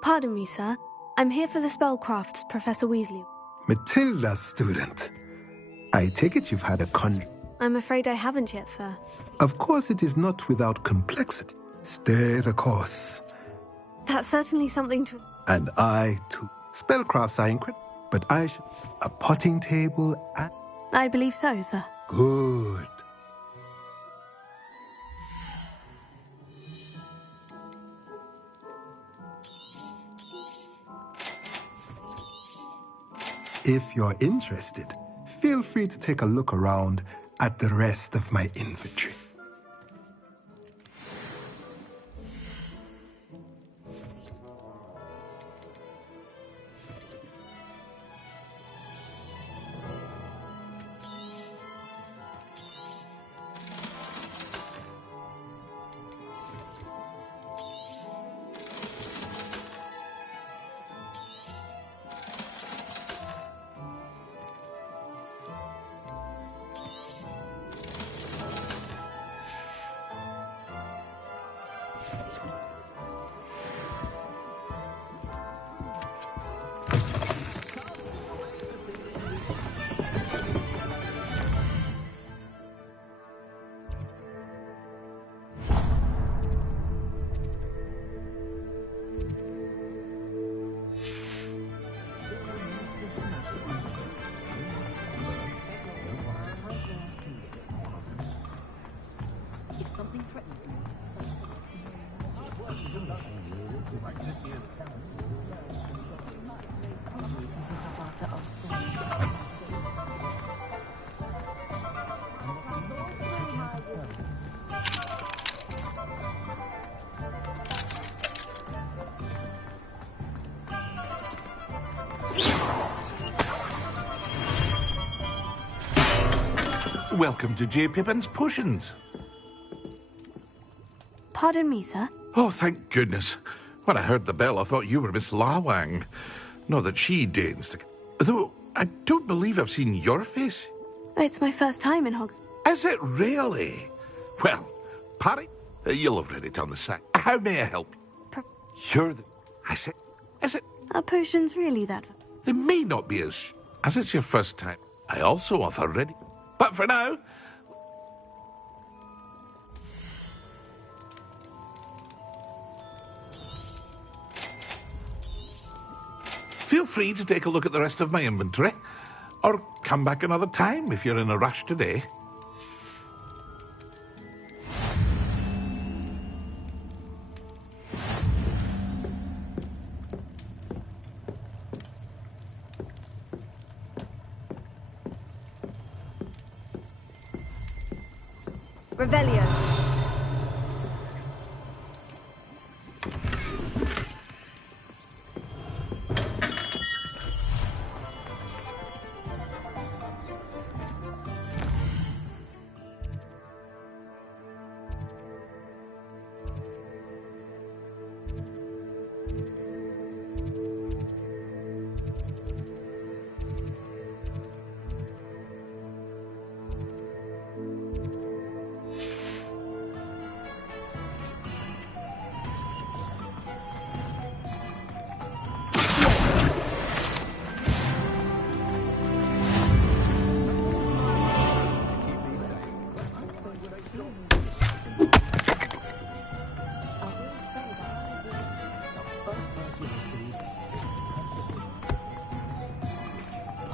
Pardon me, sir. I'm here for the spellcrafts, Professor Weasley. Matilda's student. I take it you've had a I'm afraid I haven't yet, sir. Of course it is not without complexity. Stay the course. That's certainly something to... And I, too. Spellcrafts are incredible, but a potting table and... I believe so, sir. Good. If you're interested, feel free to take a look around at the rest of my inventory. Welcome to J. Pippin's Potions. Pardon me, sir. Oh, thank goodness. When I heard the bell, I thought you were Miss Lawang. Not that she deigns to... Though, I don't believe I've seen your face. It's my first time in Hogsmeade. Is it really? Well, Parry, you'll have read it on the side. How may I help you? You're the... I said... Is it... Are potions really that... They may not be as it's your first time. I also offer ready... But for now... Feel free to take a look at the rest of my inventory, or come back another time if you're in a rush today. Revelio.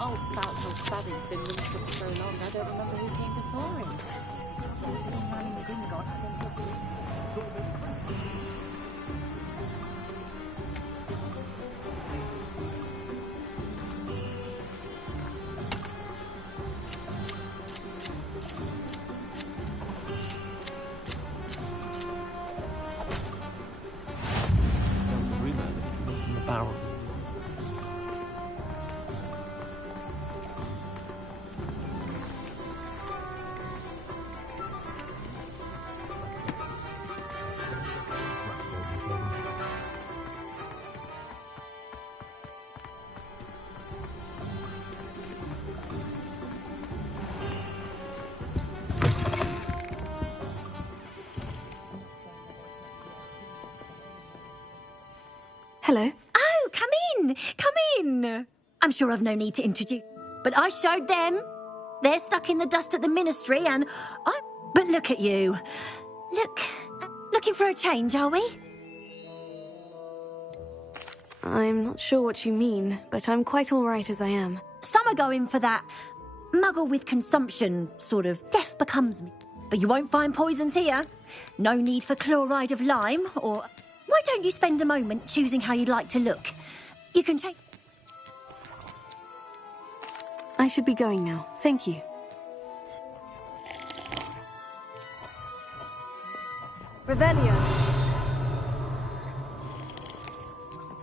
Old spouts or Spavin's been rinsed up for so long, I don't remember who came before him. There was a rumour that from the barrels. Hello. Oh, come in. Come in. I'm sure I've no need to introduce, but I showed them. They're stuck in the dust at the ministry and But look at you. Looking for a change, are we? I'm not sure what you mean, but I'm quite all right as I am. Some are going for that muggle with consumption, sort of death becomes me. But you won't find poisons here. No need for chloride of lime, or... Why don't you spend a moment choosing how you'd like to look? You can change... I should be going now. Thank you. Revelio.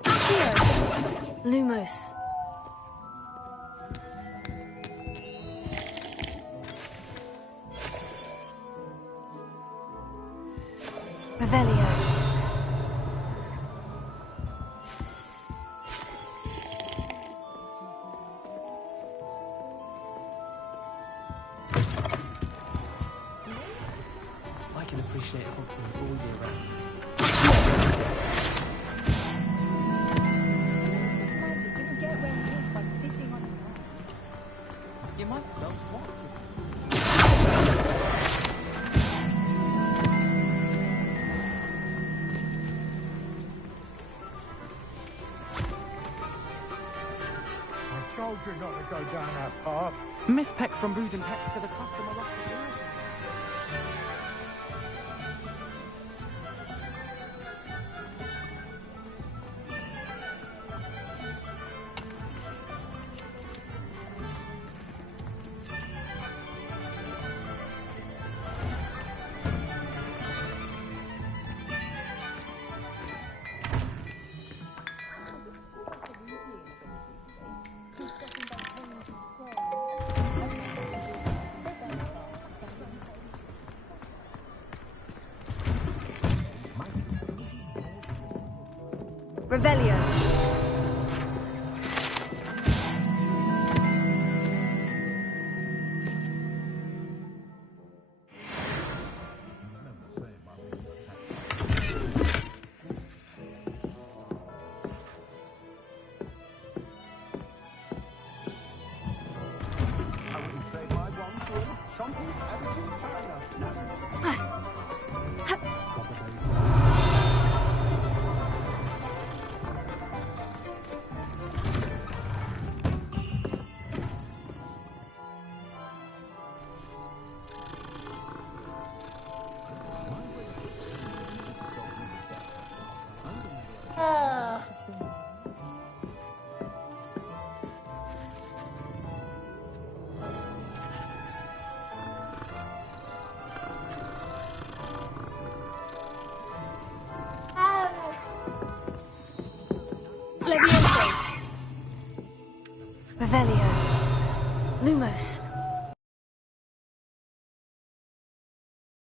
Accio. Lumos. Revelio. I can appreciate Hogwarts all year round. You might well want to. I told you not to go down that path. Miss Peck from Booden Peck to the customer office. Revelio. Levioso. Revelio. Lumos.